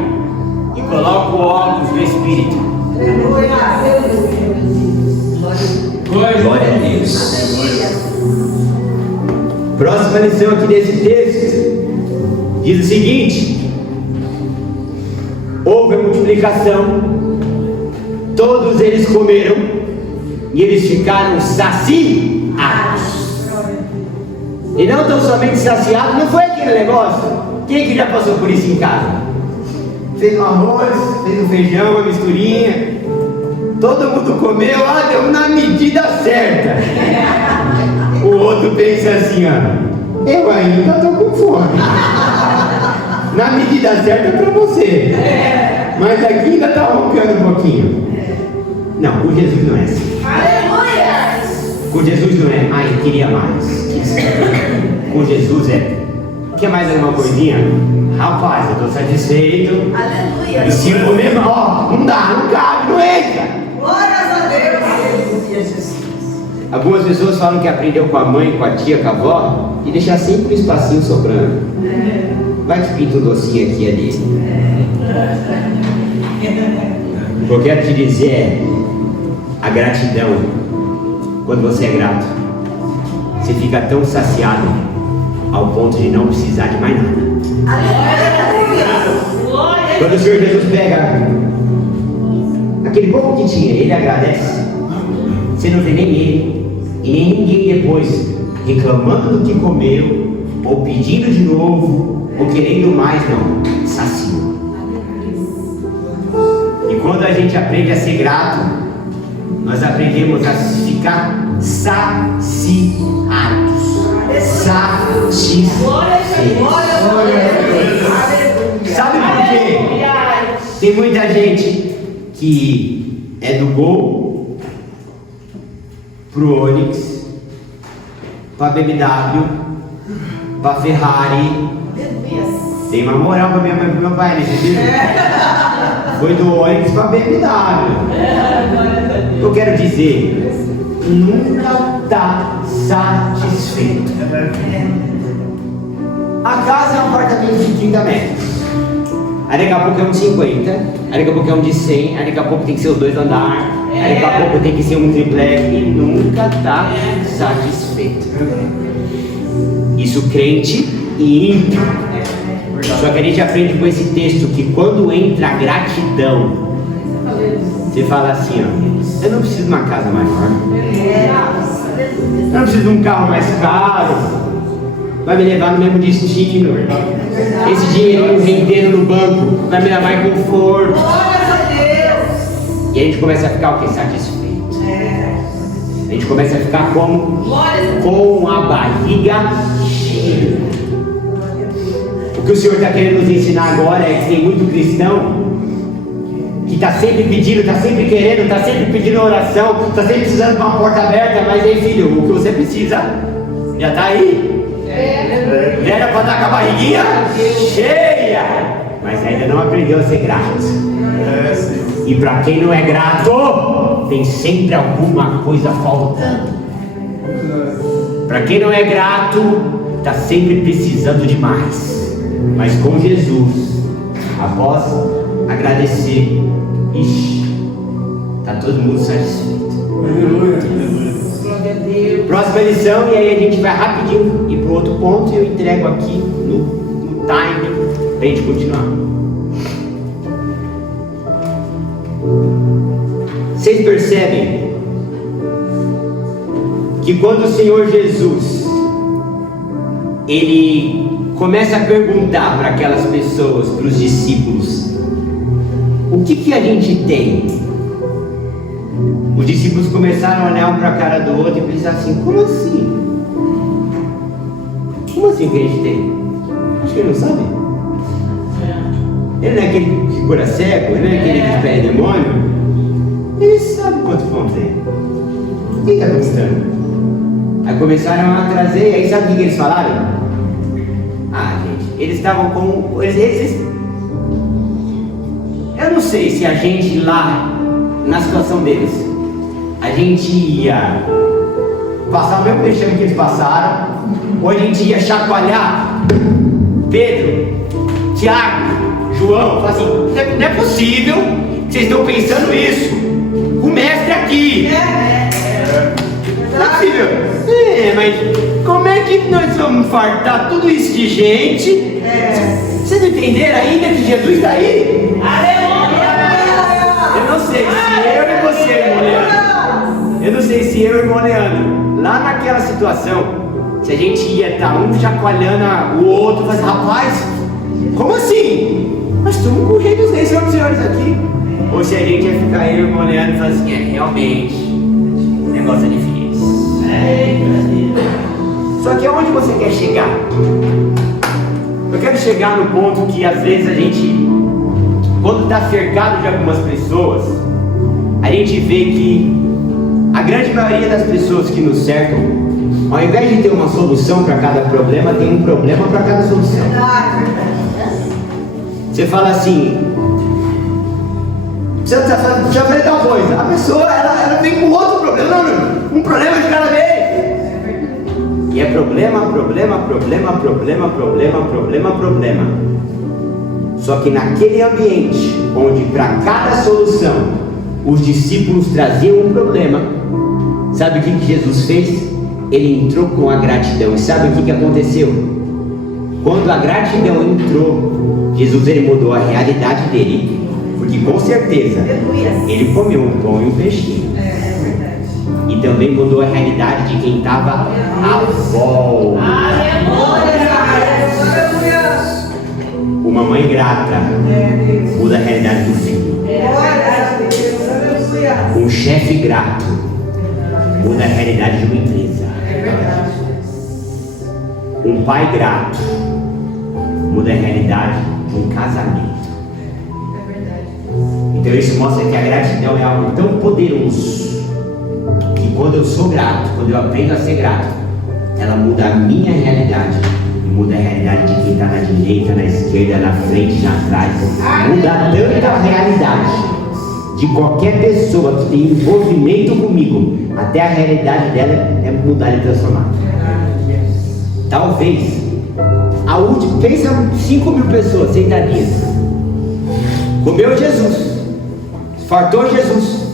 e coloca o óculos do Espírito. Glória a Deus. Próxima lição aqui desse texto diz o seguinte: houve a multiplicação, todos eles comeram e eles ficaram saciados. E não tão somente saciados, não foi aquele negócio. Quem que já passou por isso em casa? Fez um arroz, fez um feijão, uma misturinha, todo mundo comeu, deu na medida certa. O outro pensa assim, eu ainda estou com fome. Na medida certa é para você, mas aqui ainda está roncando um pouquinho. Não, com Jesus não é assim. Com Jesus não é, ai, queria mais. Com Jesus quer mais alguma coisinha? Rapaz, eu estou satisfeito. Aleluia. E se comer, não dá, não cabe, não entra. Glórias a Deus. Algumas pessoas falam que aprendeu com a mãe, com a tia, com a avó, e deixar sempre um espacinho sobrando. Vai que pinta um docinho aqui e ali. O que eu quero te dizer é a gratidão. Quando você é grato, você fica tão saciado ao ponto de não precisar de mais nada. Quando o Senhor Jesus pega aquele pouco que tinha, Ele agradece. Você não vê nem Ele e nem ninguém depois reclamando do que comeu, ou pedindo de novo, ou querendo mais, não. Saciou. E quando a gente aprende a ser grato, nós aprendemos a ficar saciados. Satisfeitos. Sabe por quê? Tem muita gente que é do Gol pro Onix, pra BMW, pra Ferrari. Tem uma moral pra minha mãe e pro meu pai, né? Foi do Onix pra BMW. Eu quero dizer, nunca está satisfeito. A casa é um apartamento de 30 metros. Aí daqui a pouco é um de 50, aí daqui a pouco é um de 100, aí daqui a pouco tem que ser os 2 andares, aí daqui a pouco tem que ser um triplex e nunca está satisfeito. Isso crente e ímpio. Só que a gente aprende com esse texto que quando entra a gratidão, você fala assim, eu não preciso de uma casa maior, eu não preciso de um carro mais caro, vai me levar no mesmo destino, esse dinheirinho rendendo no banco vai me dar mais conforto. E a gente começa a ficar o que? Satisfeito. A gente começa a ficar como? Com a barriga cheia. O que o Senhor está querendo nos ensinar agora é que tem muito cristão que está sempre pedindo, está sempre querendo, está sempre pedindo oração, está sempre precisando de uma porta aberta, mas aí filho, o que você precisa já está aí. Era para estar com a barriguinha cheia, mas ainda não aprendeu a ser grato. E para quem não é grato, tem sempre alguma coisa faltando. Para quem não é grato, está sempre precisando de mais. Mas com Jesus, após agradecer, Está todo mundo satisfeito. Aleluia. Glória a Deus. Próxima lição, e aí a gente vai rapidinho ir para o outro ponto e eu entrego aqui no time para a gente continuar. Vocês percebem que quando o Senhor Jesus ele começa a perguntar para aquelas pessoas, para os discípulos, o que a gente tem? Os discípulos começaram a olhar um para a cara do outro e pensar assim: como assim? Como assim que a gente tem? Acho que ele não sabe. Ele não é aquele que cura cego, ele não é aquele que perde demônio. Ele sabe quanto pão tem. O que está acontecendo? Aí começaram a trazer, aí sabe o que eles falaram? Ah, gente, eles estavam com. Eu não sei se a gente lá, na situação deles, a gente ia passar o mesmo vexame que eles passaram, ou a gente ia chacoalhar Pedro, Tiago, João, falar assim: não é possível que vocês estão pensando isso, o mestre aqui. Não é possível. Mas como é que nós vamos fartar tudo isso de gente? Vocês não entenderam ainda que Jesus está aí? Eu não sei se eu e você, irmão Leandro. Eu não sei se eu e irmão Leandro, lá naquela situação, se a gente ia estar um chacoalhando o outro, fazer: rapaz, como assim? Nós estamos com o Rei dos Reis, Senhor dos Senhores aqui. Ou se a gente ia ficar eu e irmão Leandro e falar assim: realmente, o negócio é difícil. Só que aonde você quer chegar? Eu quero chegar no ponto que às vezes a gente, quando está cercado de algumas pessoas, a gente vê que a grande maioria das pessoas que nos cercam, ao invés de ter uma solução para cada problema, tem um problema para cada solução. Você fala assim: precisa fazer tal coisa. A pessoa, ela vem com outro problema. Não, um problema de cada vez. E é problema. Só que naquele ambiente, onde para cada solução os discípulos traziam um problema, sabe o que Jesus fez? Ele entrou com a gratidão. E sabe o que aconteceu? Quando a gratidão entrou, Jesus ele mudou a realidade dele. Porque com certeza ele comeu um pão e um peixinho. E também mudou a realidade de quem estava à volta. Uma mãe grata muda a realidade do filho. Um chefe grato muda a realidade de uma empresa. Um pai grato muda a realidade de um casamento. Então isso mostra que a gratidão é algo tão poderoso que quando eu sou grato, quando eu aprendo a ser grato, ela muda a minha realidade e muda a realidade de quem está na direita, na esquerda, na frente, atrás. Muda tanto a realidade de qualquer pessoa que tem envolvimento comigo, até a realidade dela é mudar e transformar. Talvez a última, pensa 5.000 pessoas sentadinhas, comeu Jesus, fartou Jesus,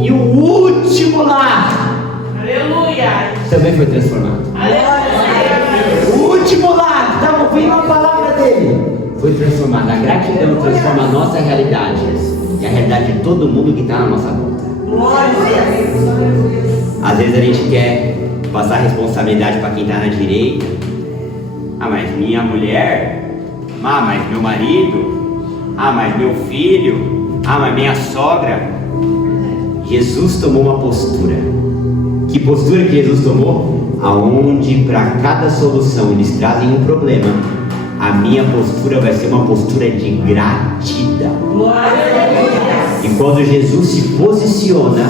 e o último lá, aleluia, também foi transformado. Aleluia. O último lá, estava ouvindo a palavra dele, foi transformado. A gratidão transforma a nossa realidade e a realidade de todo mundo que está na nossa volta. Às vezes a gente quer passar a responsabilidade para quem está na direita. Ah, mas minha mulher, ah, mas meu marido, ah, mas meu filho, ah, mas minha sogra. Jesus tomou uma postura. Que postura que Jesus tomou? Aonde para cada solução eles trazem um problema, a minha postura vai ser uma postura de gratidão. E quando Jesus se posiciona,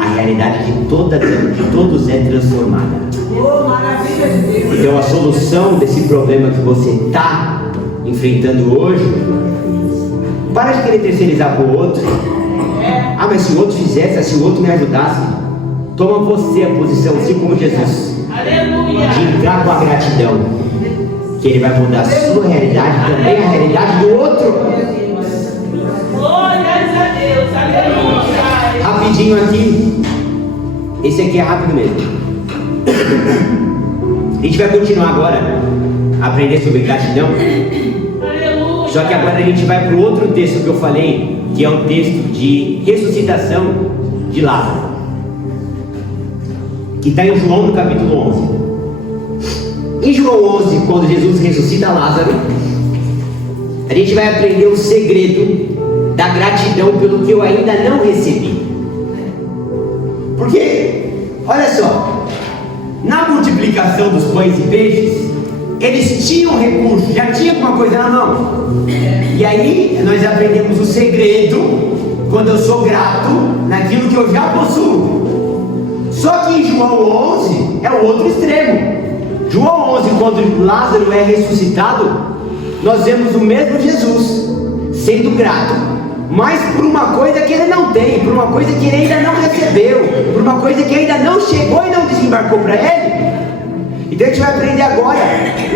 a realidade de todos é transformada. Então a solução desse problema que você está enfrentando hoje, para de querer terceirizar para o outro. Ah, mas se o outro fizesse, se o outro me ajudasse, toma você a posição, assim como Jesus, de entrar com a gratidão, que Ele vai mudar a sua realidade, também a realidade do outro. Glória a Deus, aleluia. rapidinho aqui. Esse aqui é rápido mesmo. A gente vai continuar agora a aprender sobre gratidão. Só que agora a gente vai para o outro texto que eu falei, que é o texto de ressuscitação de Lázaro, que está em João no capítulo 11. Em João 11, quando Jesus ressuscita Lázaro, a gente vai aprender o segredo da gratidão pelo que eu ainda não recebi. Porque, olha só, na multiplicação dos pães e peixes, eles tinham recursos, já tinha alguma coisa na mão. E aí nós aprendemos o segredo quando eu sou grato naquilo que eu já possuo. Só que em João 11 é o outro extremo. João 11, quando Lázaro é ressuscitado, nós vemos o mesmo Jesus sendo grato, mas por uma coisa que ele não tem, por uma coisa que ele ainda não recebeu, por uma coisa que ainda não chegou e não desembarcou para ele. Então a gente vai aprender agora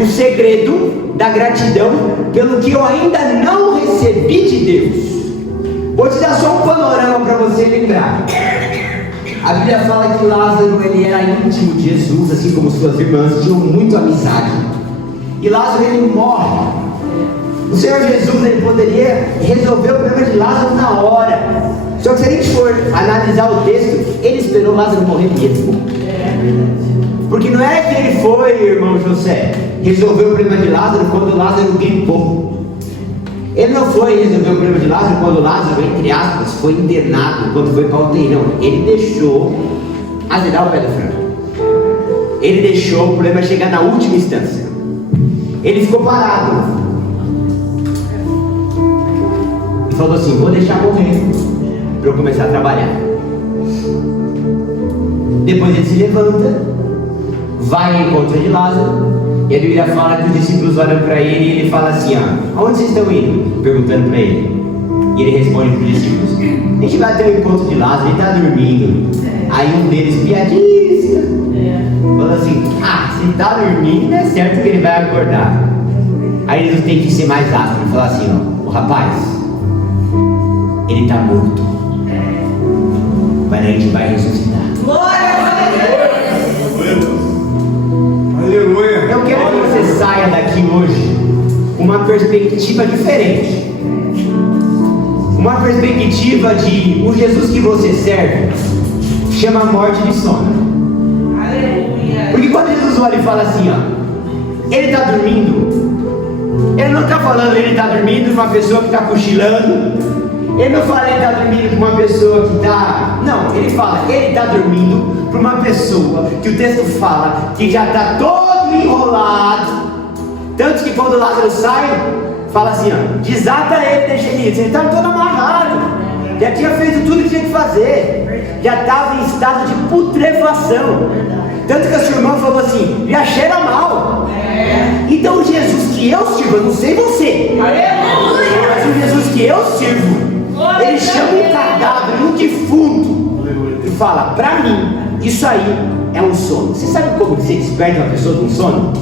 o segredo da gratidão pelo que eu ainda não recebi de Deus. Vou te dar só um panorama para você lembrar. A Bíblia fala que Lázaro ele era íntimo de Jesus, assim como suas irmãs, tinham muito amizade. E Lázaro ele morre. O Senhor Jesus ele poderia resolver o problema de Lázaro na hora. Só que se a gente for analisar o texto, ele esperou Lázaro morrer mesmo. Porque não é que ele foi, irmão José, resolver o problema de Lázaro quando Lázaro gripou. Ele não foi resolver o problema de Lázaro quando Lázaro, entre aspas, foi internado, quando foi para o UTI, não. Ele deixou azedar o pé do frango. Ele deixou o problema chegar na última instância. Ele ficou parado e falou assim: vou deixar morrer para eu começar a trabalhar. Depois ele se levanta, vai ao encontro de Lázaro, e a Bíblia fala que os discípulos olham para ele e ele fala assim: aonde vocês estão indo? Perguntando para ele. E ele responde para os discípulos: a gente vai ter o encontro de Lázaro, ele está dormindo. Aí um deles, piadista, fala assim: se está dormindo é certo que ele vai acordar. Aí Jesus tem que ser mais áspero e falar assim: o rapaz, ele está morto, mas a gente vai ressuscitar. Eu quero que você saia daqui hoje com uma perspectiva diferente. Uma perspectiva de o Jesus que você serve chama a morte de sono. Porque quando Jesus olha e fala assim, ele está dormindo, ele não está falando ele está dormindo de uma pessoa que está cochilando. Ele não fala ele está dormindo para uma pessoa que está... Não, ele fala ele está dormindo para uma pessoa que o texto fala que já está todo enrolado. Tanto que quando Lázaro sai, fala assim, desata ele, deixa ele ir. Ele estava todo amarrado, já tinha feito tudo que tinha que fazer, já estava em estado de putrefação. Tanto que a sua irmã falou assim, já cheira mal. Então o Jesus que eu sirvo, eu não sei você, mas o Jesus que eu sirvo, ele chama um cadáver, um defunto, e fala, para mim, isso aí é um sono. Você sabe como você desperta uma pessoa de um sono?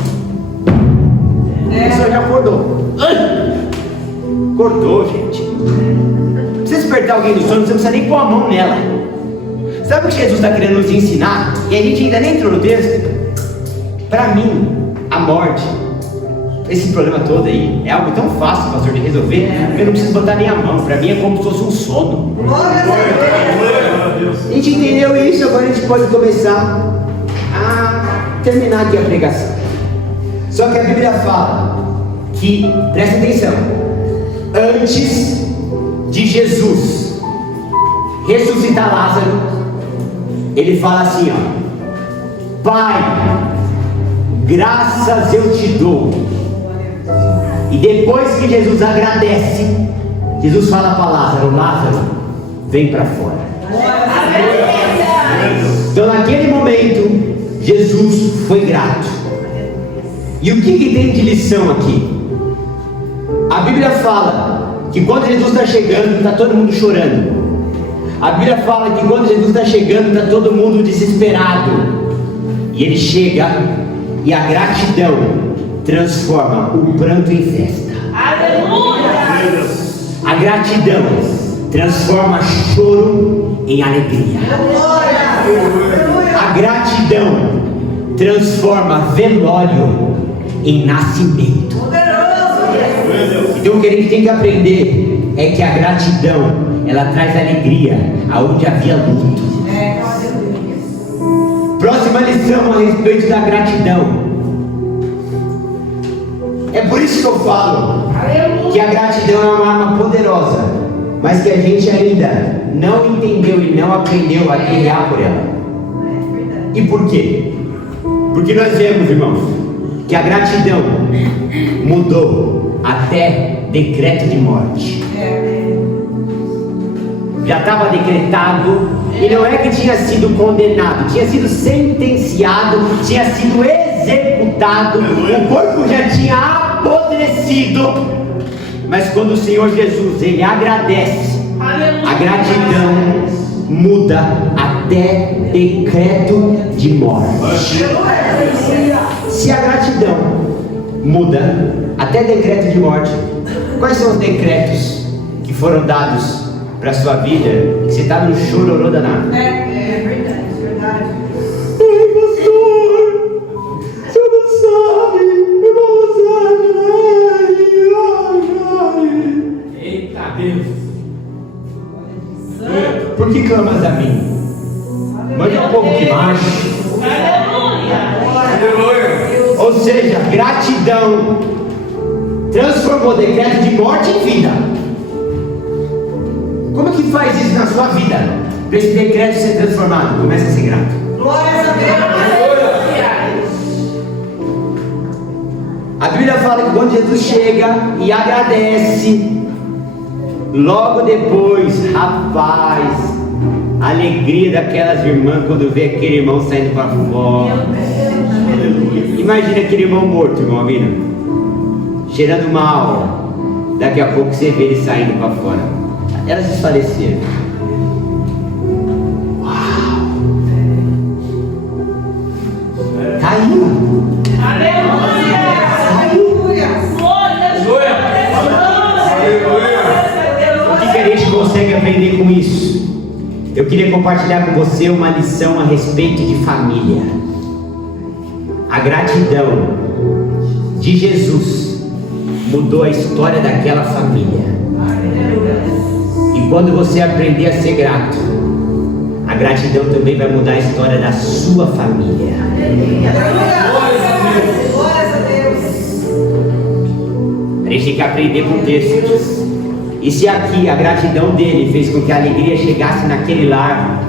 A pessoa já acordou. Acordou, gente. Pra você despertar alguém do sono, você não precisa nem pôr a mão nela. Sabe o que Jesus está querendo nos ensinar? E a gente ainda nem entrou no texto. Para mim, a morte, esse problema todo aí, é algo tão fácil, pastor, de resolver, que eu não preciso botar nem a mão. Para mim é como se fosse um sono. A gente entendeu isso, agora a gente pode começar a terminar aqui a pregação. Só que a Bíblia fala que, presta atenção, antes de Jesus ressuscitar Lázaro, ele fala assim, Pai, graças eu te dou. E depois que Jesus agradece, Jesus fala para Lázaro, Lázaro, vem para fora. Então naquele momento, Jesus foi grato. E o que tem de lição aqui? A Bíblia fala que quando Jesus está chegando, está todo mundo chorando. A Bíblia fala que quando Jesus está chegando, está todo mundo desesperado. E ele chega e a gratidão transforma o pranto em festa. Aleluia! A gratidão transforma choro em alegria. A gratidão transforma velório em nascimento. Então o que a gente tem que aprender é que a gratidão, ela traz alegria aonde havia luto. Próxima lição a respeito da gratidão. É por isso que eu falo que a gratidão é uma arma poderosa, mas que a gente ainda não entendeu e não aprendeu a guerrear por ela. E por quê? Porque nós vemos, irmãos, que a gratidão mudou até decreto de morte. Já estava decretado, e não é que tinha sido condenado, tinha sido sentenciado, tinha sido executado, o corpo já tinha apodrecido. Mas quando o Senhor Jesus, Ele agradece, a gratidão muda até decreto de morte. Se a gratidão muda até decreto de morte, quais são os decretos que foram dados para a sua vida, que você está no chororô danado? É verdade, verdade. Ai, pastor, você não sabe, Eita Deus. por que clamas a mim? Mande um pouco de marcha. Aleluia. Ou seja, gratidão transformou decreto de morte em vida. Como que faz isso na sua vida? Para esse decreto ser transformado, começa a ser grato. Glórias a Deus. A Bíblia fala que quando Jesus chega e agradece, logo depois, rapaz, a alegria daquelas irmãs quando vê aquele irmão saindo para fora. Imagina aquele irmão morto, irmão Amino, cheirando mal. Daqui a pouco você vê ele saindo para fora. Elas desfaleceram. Uau! Caiu! Aleluia. O que a gente consegue aprender com isso? Eu queria compartilhar com você uma lição a respeito de família. A gratidão de Jesus mudou a história daquela família. E quando você aprender a ser grato, a gratidão também vai mudar a história da sua família. Glórias a Deus. A gente tem que aprender com o texto. E se aqui a gratidão dele fez com que a alegria chegasse naquele lar,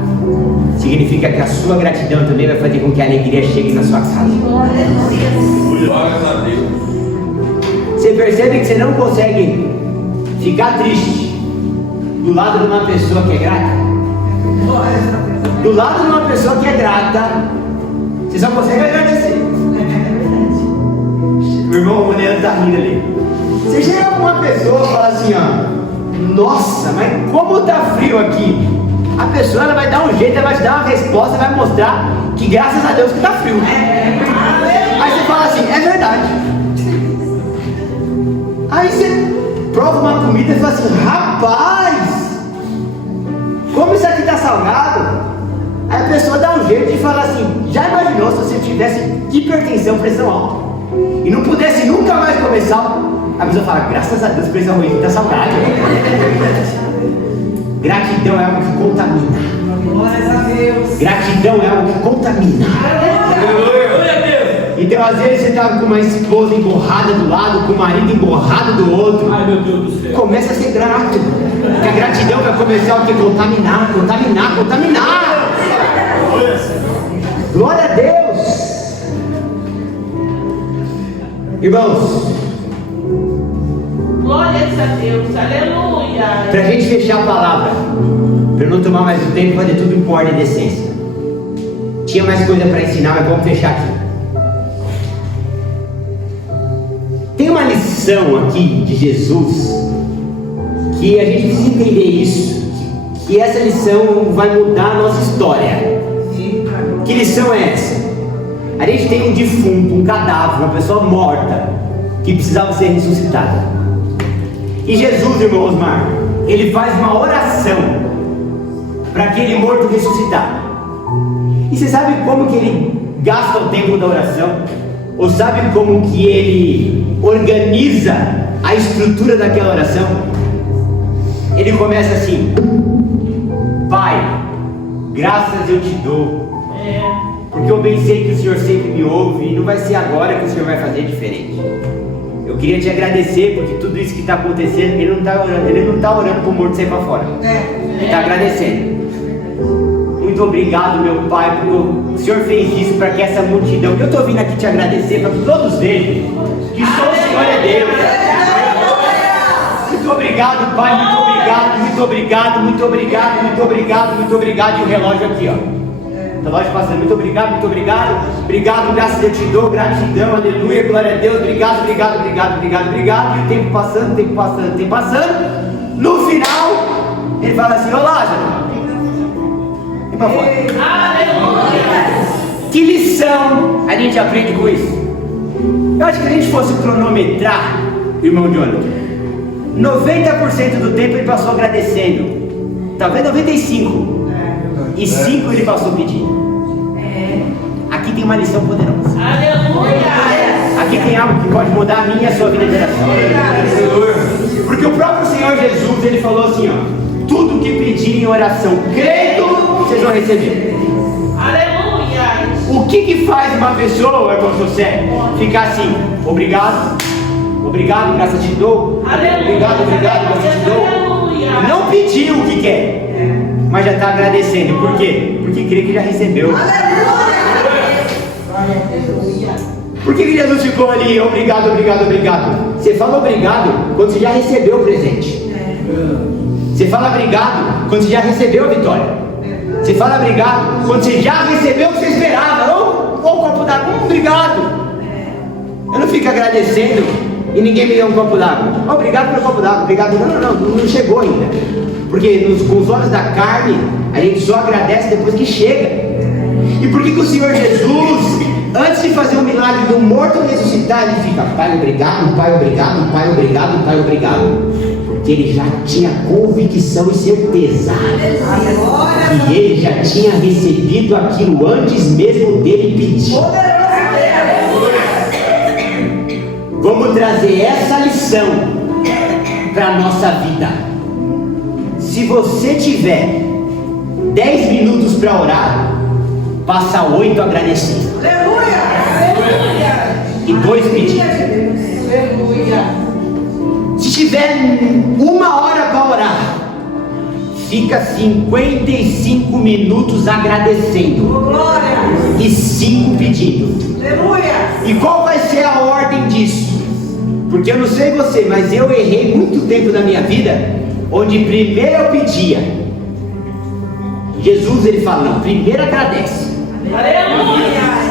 significa que a sua gratidão também vai fazer com que a alegria chegue na sua casa. Glórias a Deus. Você percebe que você não consegue ficar triste do lado de uma pessoa que é grata? Do lado de uma pessoa que é grata, você só consegue agradecer. Meu irmão, o Maneiro tá rindo ali. Você chega com uma pessoa e fala assim, ó: nossa, mas como tá frio aqui? A pessoa ela vai dar um jeito, ela vai te dar uma resposta, vai mostrar que graças a Deus que tá frio. Aí você fala assim, é verdade. Aí você prova uma comida e fala assim, rapaz, como isso aqui tá salgado? Aí a pessoa dá um jeito e fala assim, já imaginou se você tivesse hipertensão, pressão alta e não pudesse nunca mais comer sal? A pessoa fala, graças a Deus, pressão ruim, tá salgado. Gratidão é algo que contamina. Glórias a Deus. Gratidão é algo que contamina. Então às vezes você está com uma esposa emborrada do lado, com o marido emborrado do outro. Ai meu Deus do céu. Começa a ser grato. Porque a gratidão vai começar o que? Contaminar. Glória a Deus. Irmãos, Glórias a Deus, aleluia. para a gente fechar a palavra, para eu não tomar mais o tempo e fazer tudo em ordem e decência. Tinha mais coisa para ensinar, mas vamos fechar aqui. Tem uma lição aqui de Jesus que a gente precisa entender isso, que essa lição vai mudar a nossa história. Que lição é essa? A gente tem um defunto, um cadáver, uma pessoa morta que precisava ser ressuscitada. E Jesus, irmão Osmar, ele faz uma oração para aquele morto ressuscitar. E você sabe como que ele gasta o tempo da oração? Ou sabe como que ele organiza a estrutura daquela oração? Ele começa assim: Pai, graças eu te dou, porque eu bem sei que o Senhor sempre me ouve e não vai ser agora que o Senhor vai fazer diferente. Eu queria te agradecer porque tudo isso que está acontecendo, ele não está orando para o morto sair para fora. Ele está agradecendo. Muito obrigado, meu Pai, porque o Senhor fez isso para que essa multidão, que eu estou vindo aqui te agradecer, para que todos vejam que só o Senhor é Deus. Muito obrigado, Pai, muito obrigado, muito obrigado, muito obrigado, muito obrigado, muito obrigado. E o relógio aqui, ó. O relógio passando, muito obrigado, muito obrigado. Obrigado, graças eu te dou, gratidão, aleluia, glória a Deus, obrigado, obrigado, obrigado, obrigado, obrigado. E o tempo passando, o tempo passando, o tempo passando. No final, ele fala assim: ô Lázaro, vem pra fora. Aleluia! Que lição a gente aprende com isso? Eu acho que se a gente fosse cronometrar, irmão Jonathan, 90% do tempo ele passou agradecendo, talvez 95%, e 5% ele passou pedindo. Aqui tem uma lição poderosa. Aleluia! Aqui tem algo que pode mudar a minha e a sua vida de oração. Porque o próprio Senhor Jesus, ele falou assim, ó: tudo que pedir em oração, crendo, vocês vão receber. Aleluia! O que faz uma pessoa, irmão José, ficar assim: obrigado, obrigado, graças te dou, obrigado, obrigado, graças te dou. Não pediu o que quer, mas já está agradecendo. Por quê? Porque crê que já recebeu. Por que Jesus ficou ali: obrigado, obrigado, obrigado? Você fala obrigado quando você já recebeu o presente. Você fala obrigado quando você já recebeu a vitória. Você fala obrigado quando você já recebeu o que você esperava. Ou um copo d'água, obrigado. Eu não fico agradecendo e ninguém me deu um copo d'água. Obrigado pelo copo d'água, obrigado. Não chegou ainda. Porque com os olhos da carne, a gente só agradece depois que chega. E por que o Senhor Jesus, antes de fazer o milagre do morto ressuscitar, ele fica: Pai, obrigado, Pai, obrigado, Pai, obrigado, Pai, obrigado? Porque ele já tinha convicção e certeza que ele já tinha recebido aquilo antes mesmo dele pedir. Vamos trazer essa lição para a nossa vida. Se você tiver 10 minutos para orar, passa 8 agradecidos e 2 pedidos. Se tiver 1 hora para orar, fica 55 minutos agradecendo e 5 pedindo. E qual vai ser a ordem disso? Porque eu não sei você, mas eu errei muito tempo na minha vida, onde primeiro eu pedia. Jesus, ele fala: não, primeiro agradece. Aleluia!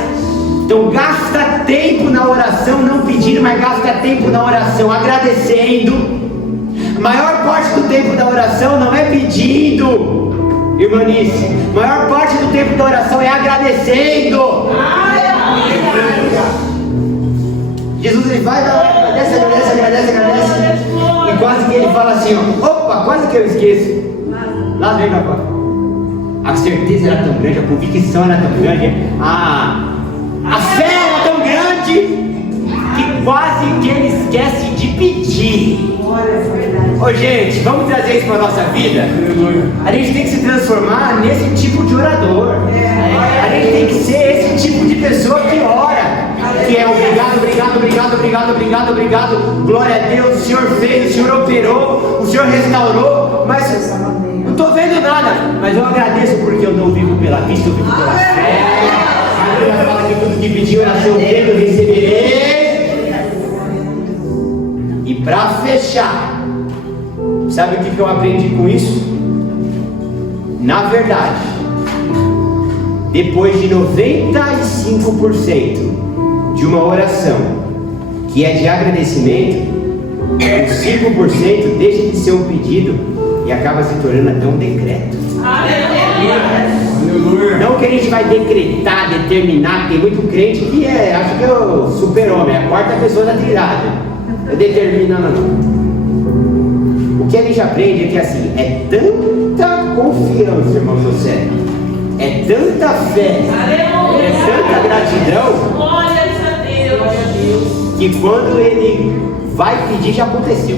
Então gasta tempo na oração, não pedindo, mas gasta tempo na oração agradecendo. A maior parte do tempo da oração não é pedindo, irmanice. A maior parte do tempo da oração é agradecendo. Jesus, ele vai dar, agradece, agradece, agradece, agradece. E quase que ele fala assim, ó: opa, quase que eu esqueço. Lá vem pra cá. A certeza era tão grande, a convicção era tão grande, a fé era tão grande, que quase que ele esquece de pedir. Ô gente, vamos trazer isso para a nossa vida? A gente tem que se transformar nesse tipo de orador. A gente tem que ser esse tipo de pessoa que ora, que é obrigado, obrigado, obrigado, obrigado, obrigado, obrigado. Glória a Deus, o Senhor fez, o Senhor operou, o Senhor restaurou, mas não estou vendo nada. Mas eu agradeço porque eu não vivo pela vista, eu vivo pela fé. A Bíblia fala que tudo que pedir oração dele receberei. E para fechar, sabe o que eu aprendi com isso? Na verdade, depois de 95% de uma oração que é de agradecimento, os 5% deixa de ser um pedido e acaba se tornando até um decreto. Aleluia! Não que a gente vai decretar, determinar. Tem muito crente que acho que é o super-homem, a quarta pessoa da Trindade. Eu determino, não. O que a gente aprende é que assim, é tanta confiança, irmão José, é tanta fé, é tanta gratidão, Glórias a Deus. que quando ele vai pedir, já aconteceu.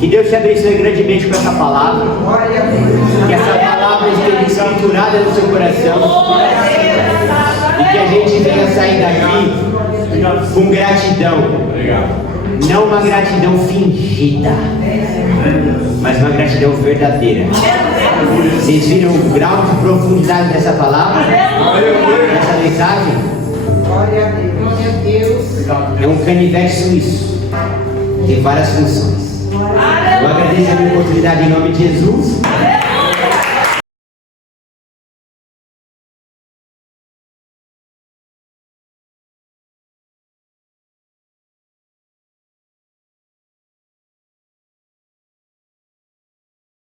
Que Deus te abençoe grandemente com essa palavra. Glória a Deus. Que essa palavra esteja escriturada no seu coração. Glória a Deus. E que a gente venha sair daqui com gratidão. Obrigado. Não uma gratidão fingida, mas uma gratidão verdadeira. Vocês viram o grau de profundidade dessa palavra? Dessa mensagem? Glória a Deus. Glória a Deus. É um canivete suíço. Tem várias funções. Eu agradeço a minha oportunidade em nome de Jesus.